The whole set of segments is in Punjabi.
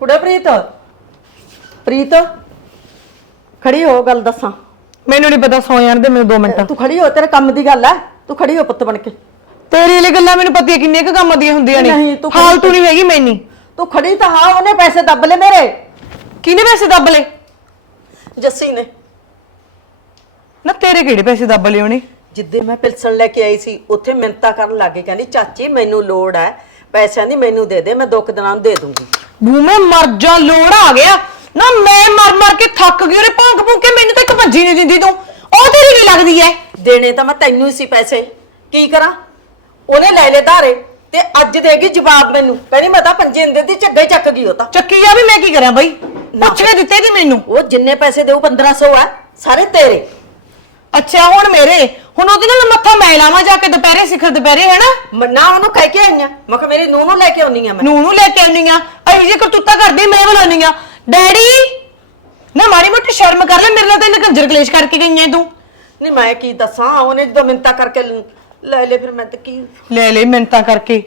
ਕੁੜੇ ਪ੍ਰੀਤ? ਪ੍ਰੀਤ? ਖੜੀ ਹੋ ਗੱਲ ਦੱਸਾਂ। ਮੈਨੂੰ ਨਹੀਂ ਪਤਾ ਸੌ ਜਾਣ ਦੇ ਮੈਨੂੰ 2 ਮਿੰਟ। ਤੂੰ ਖੜੀ ਹੋ ਤੇਰੇ ਕੰਮ ਦੀ ਗੱਲ ਐ। ਤੂੰ ਖੜੀ ਹੋ ਪੁੱਤ ਬਣ ਕੇ। ਤੇਰੀ ਲਈ ਗੱਲਾਂ ਮੈਨੂੰ ਪਤਾ ਕਿੰਨੇ ਕੁ ਕੰਮ ਦੀਆਂ ਹੁੰਦੀਆਂ ਨੇ। ਨਹੀਂ, ਤੂੰ ਫਾਲਤੂ ਨਹੀਂ ਹੈਗੀ ਮੈਨੀ। ਤੂੰ ਖੜੀ ਤਾਂ ਹਾਂ ਉਹਨੇ ਪੈਸੇ ਦੱਬ ਲਏ ਮੇਰੇ। ਕਿਹਨੇ ਪੈਸੇ ਦੱਬ ਲਏ? ਜੱਸੀ ਨੇ। ਨਾ ਤੇਰੇ ਕਿਹੜੇ ਪੈਸੇ ਦੱਬ ਲਏ ਉਹਨੇ? ਜਿੱਦੇ ਮੈਂ ਪਿਲਸਣ ਲੈ ਕੇ ਆਈ ਸੀ ਉੱਥੇ ਮਿੰਤਾ ਕਰਨ ਲੱਗੇ ਕਹਿੰਦੀ ਚਾਚੀ ਮੈਨੂੰ ਲੋੜ ਐ। ਪੈਸਿਆਂ ਦੀ ਮੈਨੂੰ ਦੇ ਦੇ ਮੈਂ ਦੋ ਕੁ ਦਿਨਾਂ ਨੂੰ ਦੇ ਦੂੰਗੀ। ਬੂ ਮੈਂ ਮਰ ਜਾ ਲੋੜ ਆ ਗਿਆ। ਨਾ ਮੈਂ ਮਰ ਮਰ ਕੇ ਥੱਕ ਗਈ ਉਹਨੇ ਭੌਂਕ ਭੌਂਕ ਕੇ ਮੈਨੂੰ ਤਾਂ ਇੱਕ ਭੱਜੀ ਨਹੀਂ ਦਿੰਦੀ ਤੂੰ। ਉਹ ਤੇਰੀ ਕੀ ਲੱਗਦੀ ਐ। ਦੇਣੇ ਤਾਂ ਮੈਂ ਤੈਨੂੰ ਹੀ ਸੀ ਪੈਸੇ। ਕੀ ਕਰਾਂ? ਉਹਨੇ ਲੈ ਲਏ ਧਾਰੇ ਤੇ ਅੱਜ ਦੇਗੀ ਜਵਾਬ ਮੈਨੂੰ। ਕਹਿੰਦੀ ਮੈਂ ਤਾਂ ਪੰਜੇ ਦਿੰਦੇ ਦੀ ਝੱਗਾ ਹੀ ਚੱਕ ਗਈ ਉਹ ਤਾਂ। ਚੱਕੀ ਜਾ ਵੀ ਮੈਂ ਕੀ ਕਰਾਂ ਬਈ? ਪੁੱਛ ਕੇ ਦਿੱਤੇ ਨਹੀਂ ਮੈਨੂੰ। ਉਹ ਜਿੰਨੇ ਪੈਸੇ ਦੇਊ 1500 ਆ ਸਾਰੇ ਤੇਰੇ। ਅੱਛਾ ਹੁਣ ਮੇਰੇ। ਹੁਣ ਉਹਦੇ ਨਾਲ ਮੱਥਾ ਮੈਂ ਲਾਵਾਂ ਜਾ ਕੇ ਦੁਪਹਿਰੇ ਸਿਖਰ ਦੁਪਹਿਰੇ ਹੈ ਨਾ ਮੈਂ ਨਾ ਉਹਨੂੰ ਕਹਿ ਕੇ ਆਈਆਂ ਮੈਂ ਕਿਹਾ ਮੇਰੀ ਨੂੰਹ ਨੂੰ ਲੈ ਕੇ ਆਉਣੀ ਆ ਮੈਂ। ਨੂੰ ਨੂੰ ਲੈ ਕੇ ਆਉਣੀ ਆ। ਅਈ ਜੇ ਕਰਤੂਤਾ ਕਰਦੀ ਮੈਂ ਬੁਲਾਉਣੀ ਆ। ਡੈਡੀ ਨਾ ਮਾੜੀ ਮੋਟੀ ਸ਼ਰਮ ਕਰ ਲੈ ਮੇਰੇ ਨਾਲ ਤਾਂ ਇਹਨੇ ਕੰਜਰ ਕਲੇਸ਼ ਕਰਕੇ ਗਈ ਐ ਤੂੰ। ਨਹੀਂ ਮੈਂ ਕੀ ਦੱਸਾਂ ਉਹਨੇ ਜਦੋਂ ਮਿੰਤਾ ਕਰਕੇ ਲੈ ਲੈ ਫਿਰ ਮੈਂ ਤੇ ਕੀ ਲੈ ਲੈ ਮਿੰਤਾ ਕਰਕੇ।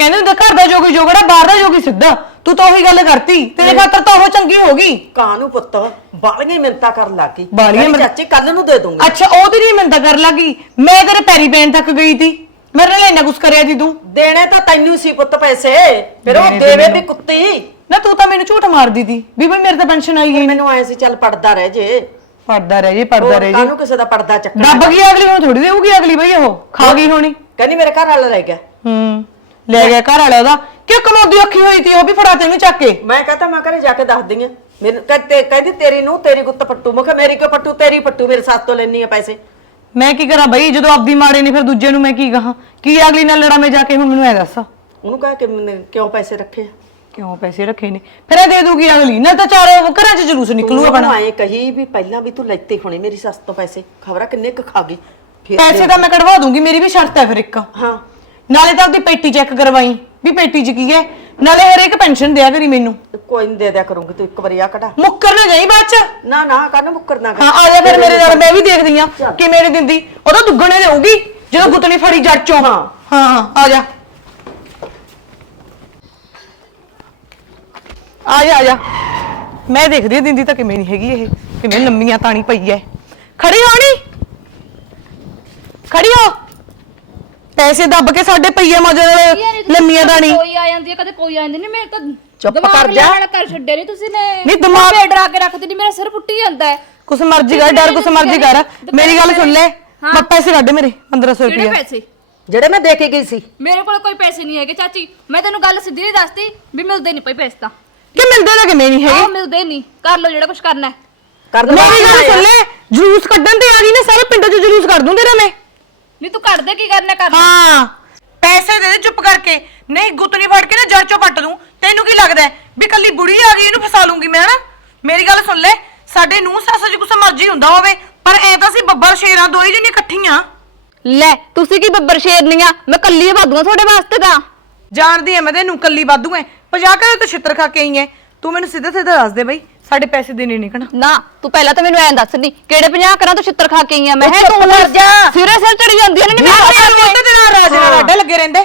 ਕਹਿੰਦੇ ਹੁੰਦੇ ਘਰ ਦਾ ਜੋਗੀ ਜੋਗੜਾ ਬਾਹਰ ਦਾ ਜੋਗੀ ਸਿੱਧਾ। ਤੂੰ ਤਾਂ ਉਹੀ ਗੱਲ ਕਰਤੀ ਤੇਰੇ ਖਾਤਰ ਤਾਂ ਉਹ ਚੰਗੀ ਹੋ ਗਈ। ਕਾਂ ਨੂੰ ਪੁੱਤ? ਬਾਲੀਆਂ ਹੀ ਮਿੰਤਾ ਕਰਨ ਲੱਗ ਬਾਹਲੀਆਂ ਮਿੰਨਤਾਂ- ਚਾਚੀ ਕੱਲ ਨੂੰ ਦੇ ਦੂੰਗੀ ਅੱਛਾ ਉਹ ਤੇਰੀ ਮਿੰਤਾ ਕਰ ਲੱਗੀ ਮੈਂ ਤੇਰੇ ਪੈਰੀ ਪੈਣ ਤੱਕ ਗਈ ਸੀ ਮੇਰੇ ਨਾਲ ਇੰਨਾ ਕੁਛ ਕਰਿਆ ਸੀ ਤੂੰ। ਦੇਣੇ ਤਾਂ ਤੈਨੂੰ ਸੀ ਪੁੱਤ ਪੈਸੇ। ਫਿਰ ਉਹ ਦੇਣੇ ਤੇ ਦੇਵੇ ਵੀ। ਕੁੱਤੀ। ਨਾ ਤੂੰ ਤਾਂ ਮੈਨੂੰ ਝੂਠ ਮਾਰਦੀ ਸੀ ਵੀ ਬਈ ਮੇਰੇ ਤਾਂ ਪੈਨਸ਼ਨ ਆਈ ਗਈ ਮੈਨੂੰ ਆਏ ਸੀ ਚੱਲ ਪੜਦਾ ਰਹਿ ਜੇ। ਪੜਦਾ ਰਹਿ ਜੀ ਪੜਦਾ ਰਹਿ ਜੀ। ਕਾਹਨੂੰ ਕਿਸੇ ਦਾ ਪਰਦਾ ਚੱਕਣਾ ਦੱਬ ਗਈ ਅਗਲੀ ਨੂੰ ਥੋੜੀ ਦੇਊਗੀ ਅਗਲੀ ਬਈ ਉਹ। ਖਾ ਗਈ ਹੋਣੀ। ਕਹਿੰਦੀ ਮੇਰੇ ਘਰ ਵਾਲਾ ਰਹਿ ਗਿਆ। ਹੂੰ। ਲੈ ਗਿਆ ਘਰ ਵਾਲਾ ਉਹਦਾ। ਕਿ ਕਮੋਦੀ ਅੱਖੀ ਹੋਈ ਤੀ ਉਹ ਵੀ ਫੜਾ ਤੈਨੂੰ ਚੱਕ ਕੇ। ਮੈਂ ਕਹਤਾ ਮੈਂ ਘਰੇ ਜਾ ਕੇ ਦੱਸ ਦਿੰਗੀ ਮੈਨੂੰ ਕਹਿੰਦੇ ਕਹਿੰਦੀ ਤੇਰੀ ਨੂੰ ਤੇਰੀ ਗੁੱਤ ਪੱਟੂ। ਮੈਂ ਕਿਹਾ ਮੇਰੀ ਕਿਉਂ ਪੱਟੂ? ਤੇਰੀ ਪੱਟੂ ਮੇਰੇ ਸਾਥ ਤੋਂ ਲੈਣੀ ਆ ਪੈਸੇ। ਮੈਂ ਕੀ ਕਰਾਂ ਬਈ? ਜਦੋਂ ਆਪਦੀ ਮਾੜੇ ਨਹੀਂ ਫਿਰ ਦੂਜੇ ਨੂੰ ਮੈਂ ਕੀ ਕਹਾਂ? ਕੀ ਅਗਲੀ ਨਾਲ ਲੜਾਂ ਮੈਂ ਜਾ ਕੇ ਹੁਣ ਮੈਨੂੰ ਐ ਦੱਸ? ਉਹਨੂੰ ਕਹਾ ਕਿ ਮੈਨੇ ਕਿਉਂ ਪੈਸੇ ਰੱਖੇ ਆ? ਕਿਉਂ ਪੈਸੇ ਰੱਖੇ ਨੇ? ਫਿਰ ਇਹ ਦੇ ਦੂਗੀ ਅਗਲੀ। ਨਾ ਤਾਂ ਚਾਰੇ ਘਰਾਂ 'ਚ ਜਲੂਸ ਨਿਕਲੂ ਆਪਣਾ। ਆਏ ਕਹੀ ਵੀ ਪਹਿਲਾਂ ਵੀ ਤੂੰ ਲੈਤੇ ਹੋਣੇ ਮੇਰੀ ਸੱਸ ਤੋਂ ਪੈਸੇ। ਖਬਰਾਂ ਕਿੰਨੇ ਕੁ ਖਾ ਗਈ। ਫਿਰ ਪੈਸੇ ਤਾਂ ਮੈਂ ਕਢਵਾ ਦੂੰਗੀ ਮੇਰੀ ਵੀ ਸ਼ਰਤ ਹੈ ਫਿਰ ਇੱਕ। ਹਾਂ। ਨਾਲੇ ਤਾਂ ਆਪਦੀ ਪੇਟੀ ਚੈੱਕ ਕਰਵਾਈ ਵੀ ਪੇਟੀ 'ਚ ਕੀ ਹੈ? ਨਾਲੇ ਹਰੇਕ ਪੈਨਸ਼ਨ ਦਿਆ ਕਰੀ ਮੈਨੂੰ। ਕੋਈ ਨਹੀਂ ਦੇ ਦਿਆ ਕਰੂੰਗੀ ਤੂੰ ਇੱਕ ਵਾਰੀ ਆ ਕਢਾ। ਮੁੱਕਰ ਨਾ ਜਾਈ ਬਾਅਦ 'ਚ। ਨਾ ਨਾ ਕੰਨ ਮੁੱਕਰਨਾ ਹਾਂ ਆ ਜਾ ਫਿਰ ਮੇਰੇ ਨਾਲ ਮੈਂ ਵੀ ਦੇਖਦੀ ਆ ਕਿ ਮੇਰੇ ਦਿੰਦੀ। ਉਹ ਤਾਂ ਦੁੱਗਣੇ ਦੇਊਗੀ ਜਦੋਂ ਗੁੱਤਣੀ ਫੜੀ ਜੱਟ ਚੋਂ। ਹਾਂ। ਹਾਂ ਆ ਜਾ। ਆ ਜਾ ਆ ਜਾ। ਮੈਂ ਦੇਖਦੀ ਆ ਦਿੰਦੀ ਤਾਂ ਕਿਵੇਂ ਨਹੀਂ ਹੈਗੀ ਇਹ ਕਿਵੇਂ ਲੰਮੀਆਂ ਤਾਣੀ ਪਈ ਐ। ਖੜੀ ਹੋ ਨੀ। ਖੜੀ ਹੋ। ਪੈਸੇ ਦੱਬ ਕੇ ਸਾਡੇ ਪਈਏ ਮਜੇ ਯਾਰ ਇਹ ਤੁਸੀਂ ਲੰਮੀਆਂ ਕਦੇ ਤਾਣੀ ਕੋਈ ਆ ਜਾਂਦੀ ਹੈ ਕਦੇ ਕੋਈ ਆ ਜਾਂਦੀ ਨਹੀਂ ਮੇਰੇ ਤਾਂ ਚੁੱਪ ਕਰ ਜਾ। ਕਰ ਛੱਡੇ ਨਹੀਂ ਤੁਸੀਂ ਨੇ ਨਹੀਂ, ਦਿਮਾਗ- ਡਰਾ ਕੇ ਰੱਖਦੀ ਨਹੀਂ ਮੇਰਾ ਸਿਰ ਫੁੱਟੀ ਜਾਂਦਾ ਹੈ। ਕੁਛ ਮਰਜ਼ੀ ਕਰ ਡਰ ਕੁਛ ਮਰਜ਼ੀ ਕਰ। ਮੇਰੀ ਗੱਲ ਸੁਣ ਲੈ ਮੈਂ ਪੈਸੇ ਕੱਢ ਮੇਰੇ 1500 ਕਿਹੜੇ ਰੁਪਏ ਪੈਸੇ? ਜਿਹੜੇ ਮੈਂ ਦੇ ਕੇ ਗਈ ਸੀ। ਮੇਰੇ ਕੋਲ ਕੋਈ ਪੈਸੇ ਨਹੀਂ ਹੈਗੇ ਚਾਚੀ ਮੈਂ ਤੈਨੂੰ ਗੱਲ ਸਿੱਧੀ ਨਹੀਂ ਦੱਸਦੀ ਵੀ ਮਿਲਦੇ ਨਹੀਂ ਪਈ ਪੈਸੇ ਤਾਂ। ਕਿ ਮਿਲਦੇ ਤਾਂ ਕਿਵੇਂ ਨਹੀਂ ਹੈਗੇ? ਆਹ ਮਿਲਦੇ ਨਹੀਂ ਕਰ ਲਓ ਜਿਹੜਾ ਕੁਝ ਕਰਨਾ ਹੈ। ਕਰ ਦੂੰ ਮੇਰੀ ਗੱਲ ਸੁਣ ਲੈ ਜਲੂਸ ਕੱਢਣ ਤੇ ਆ ਗਈ ਨਾ ਸਾਰੇ ਪਿੰਡ 'ਚ ਜਲੂਸ ਕੱਢ ਦੂੰ ਤੇਰਾ ਮੈਂ। ਨਹੀਂ ਤੂੰ ਕੱਢ ਦੇ ਕੀ ਕਰਨਾ ਕਰ ਹਾਂ ਪੈਸੇ ਦੇ ਦੇ ਚੁੱਪ ਕਰਕੇ। ਨਹੀਂ ਗੁੱਤਨੀ ਫੜ ਕੇ ਨਾ ਜੜ ਚੋਂ ਪੱਟ ਦੂੰ। ਤੈਨੂੰ ਕੀ ਲੱਗਦਾ ਹੈ ਵੀ ਕੱਲੀ ਬੁੜੀ ਆ ਗਈ ਇਹਨੂੰ ਫਸਾ ਲੂੰਗੀ ਮੈਂ ਹਨਾ? ਮੇਰੀ ਗੱਲ ਸੁਣ ਲੈ ਸਾਡੇ ਨੂੰ ਸੱਸ ਜੀ ਕੁਛ ਮਰਜ਼ੀ ਹੁੰਦਾ ਹੋਵੇ ਪਰ ਐ ਤਾਂ ਸੀ ਬੱਬਰ ਸ਼ੇਰਾਂ ਦੋਈ ਜਣੀ ਇਕੱਠੀਆਂ। ਲੈ ਤੁਸੀਂ ਕੀ ਬੱਬਰ ਸ਼ੇਰਨੀਆਂ ਮੈਂ ਕੱਲੀ ਭਾਦੂਆਂ ਤੁਹਾਡੇ ਵਾਸਤੇ ਤਾਂ। ਜਾਣਦੀ ਐ ਮੈਂ ਤੈਨੂੰ ਕੱਲੀ ਵਾਧੂ ਐ। 50 ਕਰੇ ਤੂੰ ਛਿੱਤਰ ਖਾ ਕੇ ਆਈ ਐ। ਤੂੰ ਮੈਨੂੰ ਸਿੱਧੇ ਸਿੱਧੇ ਦੱਸ ਦੇ ਬਈ। ਸਾਡੇ ਪੈਸੇ ਦੇਣੇ ਨਹੀਂ ਕਣਾ। ਨਾ ਤੂੰ ਪਹਿਲਾਂ ਤਾਂ ਮੈਨੂੰ ਐਂ ਦੱਸ ਦੀ ਕਿਹੜੇ 50 ਕਰਾਂ ਤੂੰ ਛਿੱਤਰ ਖਾ ਕੇ ਆਈ ਆ? ਮੈਂ ਕਿਹਾ ਤੂੰ। ਸਿਰੇ ਸਿਰ ਚੜੀ ਜਾਂਦੀ ਨਹੀਂ ਮੈਂ ਤੇ ਤੇਰਾ ਰਾਜ ਨਾਲ ਅੱਡੇ ਲੱਗੇ ਰਹਿੰਦੇ।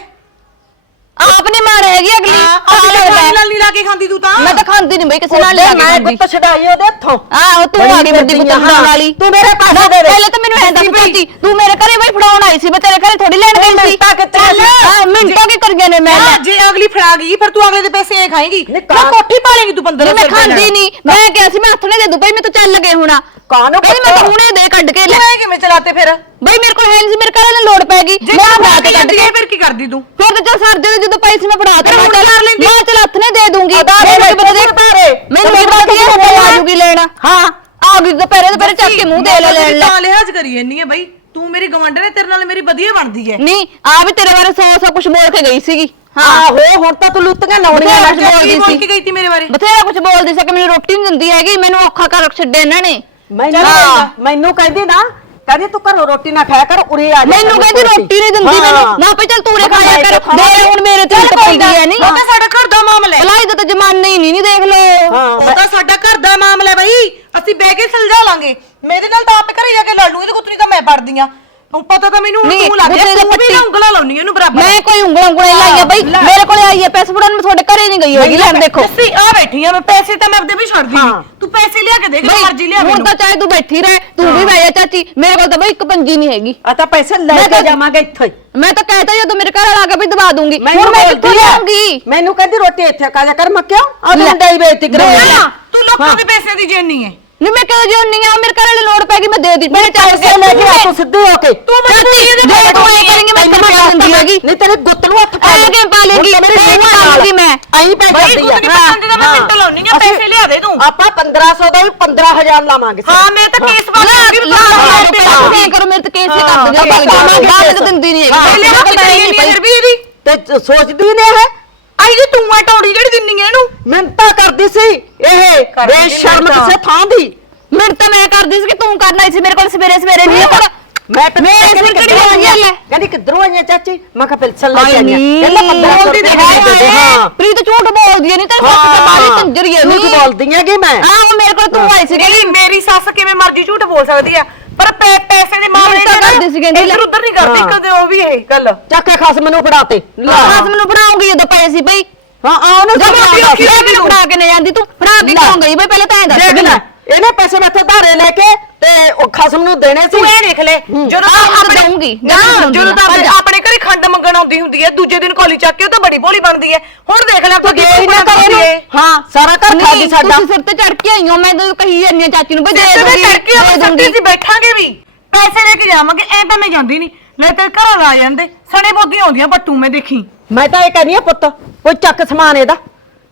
ਆਪ ਨਹੀਂ ਮਾਰ ਹੈਗੀ ਅਗਲੀ। ਆਪਣੀ ਤਾਂ ਨਾਲ ਨਾਲ ਨਹੀਂ ਲਾ ਕੇ ਖਾਂਦੀ ਤੂੰ ਤਾਂ? ਮੈਂ ਤਾਂ ਖਾਂਦੀ ਨਹੀਂ ਬਈ ਕਿਸੇ ਨਾਲ ਲਿਆ ਮੈਂ ਕੇ ਖਾਂਦੀ। ਗੁੱਤ ਛਡਾਈ ਉਹਦੇ ਹੱਥੋਂ। ਆਹ ਤੂੰ ਆ ਗਈ ਵੱਡੀ ਫਿਰਦੀ ਗੁੱਤਮ ਹਾਂ। ਵਾਲੀ। ਤੂੰ ਮੇਰੇ ਪੈਸੇ ਦੇ ਦੇ। ਪਹਿਲੇ ਤਾਂ ਮੈਨੂੰ ਐਂ ਦੱਸ ਚਾਚੀ ਤੂੰ ਮੇਰੇ ਘਰੇ ਬਈ ਫੜਾਉਣ ਆਈ ਸੀ ਮੈਂ ਤੇਰੇ ਘਰੇ ਥੋੜੀ ਲੈਣ ਗਈ ਸੀ। ਮਿੰਟਾਂ ਕਿੱਥੇ? ਹਾਂ ਮਿੰਟਾਂ ਕੀ ਕਰੀਆਂ ਨੇ ਮੈਂ। ਹਾਂ, ਜੇ ਅਗਲੀ ਫੜਾ ਗਈ ਫਿਰ ਤੂੰ ਅਗਲੇ ਦੇ ਪੈਸੇ ਐ ਖਾਏਂਗੀ। ਮੈਂ ਕੋਠੀ ਪਾ ਲੇਂਗੀ ਤੂੰ 15 ਨਹੀਂ ਮੈਂ ਖਾਂਦੀ ਨਹੀਂ ਮੈਂ ਕਿਹਾ ਸੀ ਮੈਂ ਹੱਥ ਨੇ ਦੇ ਦੂੰ ਬਈ ਮੈਂ ਤੂੰ ਚੱਲ ਗਏ ਹੁਣਾ। ਕਾਹਨੂੰ ਬਈ ਮੈਂ ਤਾਂ ਹੁਣੇ ਦੇ ਕੱਢ ਕੇ ਲੈ। ਲੈ ਕਿਵੇਂ ਚਲਾਤੇ ਫਿਰ? ਬਈ ਮੇਰੇ ਕੋਲ ਹੈ ਨਹੀਂ ਸੀ ਮੇਰੇ ਘਰੇ ਲੋੜ ਪੈ ਗਈ ਜੇ ਮੈਂ ਫੜਾ ਕੇ ਕੱਢ ਕੇ ਫਿਰ ਕੀ ਕਰਦੀ ਤੂੰ? ਫਿਰ ਤਾਂ ਚੱਲ ਸਰ ਜਦੋਂ ਜਦੋਂ ਪੈਸੇ ਮੈਂ ਫੜਾ ਤੇ ਮੈਂ ਚੱਲ ਕਰ ਲੈਂਦੀ। ਮੈਂ ਚੱਲ ਹੱਥ ਨੇ ਦੇ ਦੂੰਗੀ। ਮੈਨੂੰ ਕੀ ਪਤਾ ਅਦਾਰੇ। ਮੈਨੂੰ ਕੀ ਪਤਾ ਪਤਾ ਉਹ ਕਿੱਥੇ ਆ ਜੂਗੀ ਲੈਣ। ਹਾਂ। ਆ ਗਈ ਦੁਪਹਿਰੇ ਦੁਪਹਿਰੇ ਚੱਕ ਕੇ ਮੂੰਹ ਦੇ ਲੈ ਲੈਣ ਲੈ ਤਾਂ ਲਿਹਾਜ਼ ਕਰੀ ਜੰਨੀ ਹੈ ਬਈ। ਤੂੰ ਮੇਰੀ ਗਵੰਡਰ ਨੇ ਤੇਰੇ ਨਾਲ ਮੇਰੀ ਵਧੀਆ ਬਣਦੀ ਹੈ। ਨਹੀਂ ਆ ਵੀ ਤੇਰੇ ਬਾਰੇ ਸੌ ਸੌ ਕੁਝ ਬੋਲ ਕੇ ਗਈ ਸੀਗੀ। ਹਾਂ। ਆਹੋ ਹੁਣ ਤਾਂ ਤੂੰ ਲੁੱਟੀਆਂ ਲਾਉਣੀਆਂ ਬਥੇਰਾ ਲੱਗ ਕੁਛ ਬੋਲਦੀ ਬੋਲ ਸੀ। ਕੇ ਗਈ ਤੀ ਮੇਰੇ ਬਾਰੇ? ਬਥੇਰਾ ਕੁਝ ਬੋਲਦੀ ਸੀ ਕਿ ਮੈਨੂੰ ਰੋਟੀ ਨਹੀਂ ਦਿੰਦੀ ਹੈਗੀ ਮੈਨੂੰ ਔਖਾ ਕਰ ਛੱਡਿਆ ਇਹਨਾਂ ਨੇ। ਮੈਨੂੰ ਚੱਲ। ਮੈਨੂੰ ਕਹਿੰਦੀ ਨਾ ਕਹਿੰਦੀ ਤੂੰ ਘਰੋਂ ਰੋਟੀ ਨਾ ਖਾਇਆ ਕਰ ਉਰੇ ਆ ਜਾ ਮੈਨੂੰ ਕਹਿੰਦੀ ਰੋਟੀ ਨਹੀਂ ਦਿੰਦੀ ਮੈਨੂੰ। ਨਾ ਪਈ ਚੱਲ ਤੂੰ ਰੇ ਖਾਇਆ ਕਰ। ਦੇ ਹੁਣ ਮੇਰੇ ਤੇ ਪਈ ਹੈ ਨਹੀਂ। ਉਹ ਤਾਂ ਸਾਡਾ ਘਰ ਦਾ ਮਾਮਲਾ ਹੈ। ਭਲਾਈ ਦਾ ਤਾਂ ਜ਼ਮਾਨਾ ਹੀ ਨਹੀਂ ਨਹੀਂ ਦੇਖ ਲੋ ਹਾਂ ਉਹ ਤਾਂ ਸਾਡਾ ਘਰ ਦਾ ਮਾਮਲਾ ਹੈ ਬਈ। ਅਸੀਂ ਬਹਿ ਕੇ ਸੁਲਝਾ ਲਾਂਗੇ। ਮੇਰੇ ਨਾਲ ਤਾਂ ਆਪੇ ਘਰੇ ਜਾ ਕੇ ਲੜ ਲੂ ਇਹਦੇ ਕੁੱਤਨੀ ਤਾਂ ਮੈਂ ਪੜਦੀ ਆ। ਉਹ ਪਤਾ ਤਾਂ ਮੈਨੂੰ ਹੁਣ ਨਹੀਂ, ਤੂੰ ਲੱਗ ਗਿਆ ਗੁੱਤਨੀ ਦਾ ਤੂੰ ਵੀ ਪੱਟੀ- ਨਾ ਉਂਗਲਾਂ ਲਾਉਣੀ ਇਹਨੂੰ ਬਰਾਬਰ ਮੈਂ ਕੋਈ ਉਂਗਲਾਂ ਉਂਗਲਾਂ ਨਹੀਂ ਲਾਈਆਂ ਬਈ ਲੈ। ਮੇਰੇ ਕੋਲੇ ਆਈ ਹੈ ਪੈਸੇ ਫੜਨ ਮੈਂ ਤੁਹਾਡੇ ਘਰੇ ਨਹੀਂ ਗਈ ਹੋਗੀ ਲੈਣ ਦੇਖੋ ਜੱਸੀ ਆ ਬੈਠੀ ਆ ਮੈਂ ਪੈਸੇ ਤਾਂ ਮੈਂ ਆਪਦੇ ਵੀ ਛੱਡਦੀ ਹਾਂ। ਨਹੀਂ ਤੂੰ ਪੈਸੇ ਲਿਆ ਕੇ ਦੇ ਜੋ ਬਈ, ਮਰਜ਼ੀ ਲਿਆ ਹੁਣ ਮੈਨੂੰ ਤਾਂ ਚਾਹੇ ਤੂੰ ਬੈਠੀ ਰਹਿ ਤੂੰ ਵੀ ਬਹਿ ਜਾ ਚਾਚੀ ਮੇਰੇ ਕੋਲ ਤਾਂ ਬਈ ਇੱਕ ਪੰਜੀ ਨਹੀਂ ਹੈਗੀ ਆ ਤਾਂ ਪੈਸੇ ਲੈ ਮੈਂ ਕੇ ਤਾਂ- ਜਾਵਾਂਗੇ ਇੱਥੇ ਹੀ। ਮੈਂ ਤਾਂ ਕਹਿਤਾ ਜਦੋਂ ਮੇਰੇ ਘਰ ਆ ਕੇ ਵੀ ਦਬਾ ਦੂੰਗੀ ਮੈਨੂੰ ਹੁਣ ਮੈਂ ਬੋਲਦੀ ਕਿੱਥੋਂ ਆ। ਲਿਆਉਂਗੀ ਮੈਨੂੰ ਕਹਿੰਦੀ ਰੋਟੀ ਇੱਥੇ ਖਾ ਜਾ ਕਰ ਮੈਂ ਕਿਉਂ ਆ ਲੈ। ਬੇਇੱਜ਼ਤੀ। ਕਰਾਉਂਦੀ ਨਾ ਆ। ਤੂੰ ਲੋਕਾਂ ਦੇ ਪੈਸੇ ਦੀ ਜੇਨੀ ਹੈ ਨਹੀਂ ਮੈਂ ਕਿਉਂ ਜੋ ਨਹੀਂ ਆ ਮੇਰੇ ਘਰ ਵਾਲੇ ਲੋੜ ਪੈ ਗਈ ਮੈਂ ਦੇ ਦਿੱਤੀ। ਮੇਰੇ ਪੈਸੇ ਲੈ ਕੇ ਆ ਤੂੰ ਸਿੱਧੀ ਹੋ ਕੇ। ਤੂੰ ਇਹਦੇ ਜੇ ਨਾਲ ਤੂੰ ਐ ਕਰੇਂਗੀ ਮੈਂ ਤੈਨੂੰ ਕਿੱਥੇ ਦਿੰਦੀ ਹੈਗੀ ਨਹੀਂ ਤੇਰੇ ਗੁੱਤ ਨੂੰ ਹੱਥ ਪਾ ਕਿਵੇਂ ਪਾ ਲੇਂਗੀ? ਮੇਰੇ ਮੂੰਹ ਪਾ ਨਾਲ। ਲੂੰਗੀ? ਮੈਂ। ਐਂ ਪੈ ਬਈ ਜਾਂਦੀ ਤੂੰ ਆ ਤੇਰੀ ਪਸੰਦ ਦਾ ਮੈਂ ਹਾਂ। ਮਿੰਟ ਲਾਉਣੀ ਆ ਪੈਸੇ ਲਿਆ ਦੇ ਤੂੰ। ਆਪਾਂ 1500 ਦਾ ਵੀ 15000 ਲਾਵਾਂਗੇ ਹਾਂ ਮੈਂ ਤਾਂ ਕੇਸ ਪਾ ਵੀ ਲਾ। ਦੇ ਕਰੋ ਮੇਰੇ ਤੇ ਕੇਸ ਹੀ ਹਾਂ, ਕਰ ਦਿਓ ਬਾਅਦ ਦਿੰਦੀ ਨਹੀਂ ਹਾਂ, ਹੈਗੀ ਪਹਿਲੇ ਹੱਥ ਤੇ ਸੋਚਦੀ ਨੇ ਹੈ ਆਈ ਜੀ ਤੂੰ ਆ ਟੌੜੀ ਦਿੰਨੀ ਐ ਇਹਨੂੰ? ਮਿੰਤਾ ਕਰਦੀ ਸੀ ਇਹ ਕਰਦੀ ਸੀ ਬੇਸ਼ਰਮ ਮਿੰਨਤਾਂ। ਕਿਸੇ ਥਾਂ ਦੀ। ਤਾਂ ਮੈਂ ਕਰਦੀ ਸੀ ਕਿ ਤੂੰ ਕਰਨਾ ਸੀ ਮੇਰੇ ਕੋਲ ਸਵੇਰੇ ਸਵੇਰੇ ਨਹੀਂ ਹੁਣ ਮੈਂ ਤਾਂ ਮੇਰੇ ਸਿਰ ਕਿਹੜੀ ਆਈ ਹੈ ਲੈ ਕਹਿੰਦੀ ਕਿੱਧਰੋਂ ਆਈਆਂ ਚਾਚੀ? ਮੈਂ ਕਿਹਾ ਪੈਨਸਲ ਲੈ ਕੇ ਆਈ ਆਈਆਂ। ਕਹਿੰਦਾ 1500 ਬੋਲਦੀ ਰੁਪਏ ਦੇ ਦੇ। ਹੈ। ਪ੍ਰੀਤ ਝੂਠ ਬੋਲਦੀ ਹੈ ਨਹੀਂ ਤੇਰੇ ਸੱਸ ਤਾਂ ਬਾਹਲੀ ਕੰਜਰੀ ਹੈ ਝੂਠ ਨਹੀਂ। ਬੋਲਦੀ ਹੈਗੀ ਮੈਂ। ਆਹ ਮੇਰੇ ਕੋਲ ਤੂੰ ਆਈ ਸੀ ਕਹਿੰਦੀ ਮੇਰੀ ਸੱਸ ਕਿਵੇਂ ਮਰਜ਼ੀ ਝੂਠ ਬੋਲ ਸਕਦੀ ਆ। ਪਰ ਪੈ- ਪੈਸੇ ਦੇ ਮਾਮਲੇ ਤਾਂ ਕਰਦੀ ਸੀ ਕਹਿੰਦੀ। ਲੈ। ਇੱਧਰ ਉੱਧਰ ਨਹੀਂ ਕਰਦੀ ਹਾਂ। ਕਦੇ ਉਹ ਵੀ ਇਹ ਗੱਲ। ਚੱਕ ਕੇ ਖਸ ਮੈਨੂੰ ਫੜਾਤੇ। ਖਾਸ ਮੈਨੂੰ ਫੜਾਉਂਗੀ ਜਦੋਂ ਪਏ ਸੀ ਬਈ। ਹਾਂ ਆ ਉਹਨੂੰ ਜਦੋਂ ਔਖੀ ਸੀ। ਹੋਈ ਮੈਨੂੰ ਫੜਾ ਕੇ ਨਹੀਂ ਜਾਂਦੀ ਤੂੰ ਫੜਾ ਕੇ। ਕਿਉਂ ਗਈ ਬਈ? ਪਹਿਲੇ ਤਾਂ ਐਂ ਦੱਸ ਦੇਖ ਲੈ ਇਹਨੇ ਪੈਸੇ ਮੈਥੋਂ ਧਾਰੇ ਲੈ ਕੇ ਤੇ ਉਹ ਖਸਮ ਨੂੰ ਦੇਣੇ ਸੀ। ਤੂੰ ਇਹ ਦੇਖ ਲੈ ਜਦੋਂ ਤੂੰ ਆਪਣੇ ਦਊਂਗੀ, ਜਦੋਂ ਤਾਂ ਆਪਣੇ- ਘਰੇ ਖੰਡ ਮੰਗਣ ਆਉਂਦੀ ਹੁੰਦੀ ਹੈ ਦੂਜੇ ਦਿਨ ਕੋਲੀ ਚੱਕ ਕੇ ਉਹ ਤਾਂ ਬੜੀ ਭੋਲੀ ਬਣਦੀ ਹੈ। ਹੁਣ ਦੇਖ ਲੈ ਤੂੰ ਤੁਹਾਡੀ ਦੇ ਹੀ ਨਾ ਕਰੇ ਹੈ। ਹਾਂ ਸਾਰਾ ਘਰ ਖਾ ਗਈ ਸਾਡਾ। ਤੁਸੀਂ ਸਿਰ ਤੇ ਚੜ ਕੇ ਆਈ ਹੋ ਮੈਂ ਤਾਂ ਕਹੀ ਜਾਂਦੀ ਚਾਚੀ ਨੂੰ ਬਈ ਦੇ ਦੂੰਗੀ ਚੜ੍ਹ ਕੇ ਦੇ ਆਪਾਂ ਦੂੰਗੀ ਸੱਤੇ 'ਚ ਬੈਠਾਂਗੇ ਵੀ। ਪੈਸੇ ਲੈ ਕੇ ਜਾਵਾਂਗੇ ਐ ਤਾਂ ਮੈਂ ਜਾਂਦੀ ਨਹੀਂ। ਲੈ ਤੇ ਘਰ ਆ ਜਾਂਦੇ ਸਣੇ ਬੋਦੀਆਂ ਆਉਂਦੀਆਂ ਪੱਟੂ ਮੈਂ ਦੇਖੀ। ਮੈਂ ਤਾਂ ਇਹ ਕਹਿੰਦੀ ਆ ਪੁੱਤ ਕੋਈ ਚੱਕ ਸਮਾਨ ਇਹਦਾ।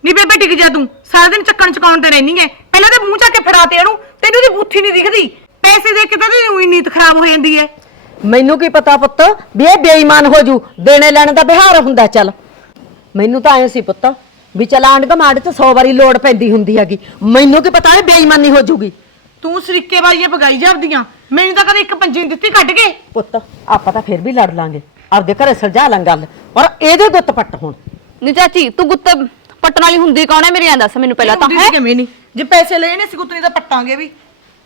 ਨੀ ਬੇਬੇ ਟਿਕ ਜਾ ਤੂੰ ਸਾਰਾ ਦਿਨ ਚੱਕਣ ਚਕਾਉਣ ਤੇ ਰਹਿਨੀ ਐ। ਪਹਿਲਾਂ ਤਾਂ ਮੂੰਹ ਚੱਕ ਕੇ ਫੜਾ ਤੇ ਇਹਨੂੰ ਤੈਨੂੰ ਦੀ ਬੁੱਥੀ ਨਹੀਂ ਦਿਖਦੀ। ਪੈਸੇ ਦੇ ਕੇ ਤਾਂ ਇਹਦੀ ਉਹੀ ਨੀਤ ਖਰਾਬ ਹੋ ਜਾਂਦੀ ਐ। ਮੈਨੂੰ ਕੀ ਪਤਾ ਪੁੱਤ ਵੀ ਇਹ ਬੇਈਮਾਨ ਹੋ ਜੂ ਦੇਣੇ ਲੈਣ ਦਾ ਬਿਹਾਰ ਹੁੰਦਾ ਚੱਲ। ਮੈਨੂੰ ਤਾਂ ਐ ਸੀ ਪੁੱਤ ਵੀ ਚਲ ਆਂਡ ਕਮਾਂਡ ਤੇ 100 ਵਾਰੀ ਲੋੜ ਪੈਂਦੀ ਹੁੰਦੀ ਹੈਗੀ। ਮੈਨੂੰ ਕੀ ਪਤਾ ਇਹ ਬੇਈਮਾਨੀ ਹੋ ਜੂਗੀ। ਤੂੰ ਸਰੀਕੇ ਬਾਈਏ ਪਗਾਈ ਜਾਂਦੀਆਂ ਮੈਨੂੰ ਤਾਂ ਕਦੇ ਇੱਕ ਪੰਜੀ ਦਿੱਤੀ ਕੱਢ ਕੇ। ਪੁੱਤ ਆਪਾਂ ਤਾਂ ਫਿਰ ਵੀ ਲੜ ਲਾਂਗੇ। ਆਪਦੇ ਘਰੇ ਸੁਲਝਾ ਲਾਂ ਗੱਲ। ਔਰ ਇਹਦੇ ਗੁੱਤ ਪੱਟ ਹੁਣ। ਨਹੀਂ ਚਾਚੀ ਤੂੰ ਗੁੱਤ ਪੱਟਣ ਵਾਲੀ ਹੁੰਦੀ ਕੌਣ ਹੈ ਮੇਰੀ ਐਂ ਦੱਸ ਮੈਨੂੰ ਪਹਿਲਾਂ ਤਾਂ ਹੈ? ਕਿਵੇਂ ਨਹੀਂ? ਜੇ ਪੈਸੇ ਲਏ ਨੇ ਅਸੀਂ ਕੁੱਤਨੀ ਤਾਂ ਪੱਟਾਂਗੇ ਵੀ।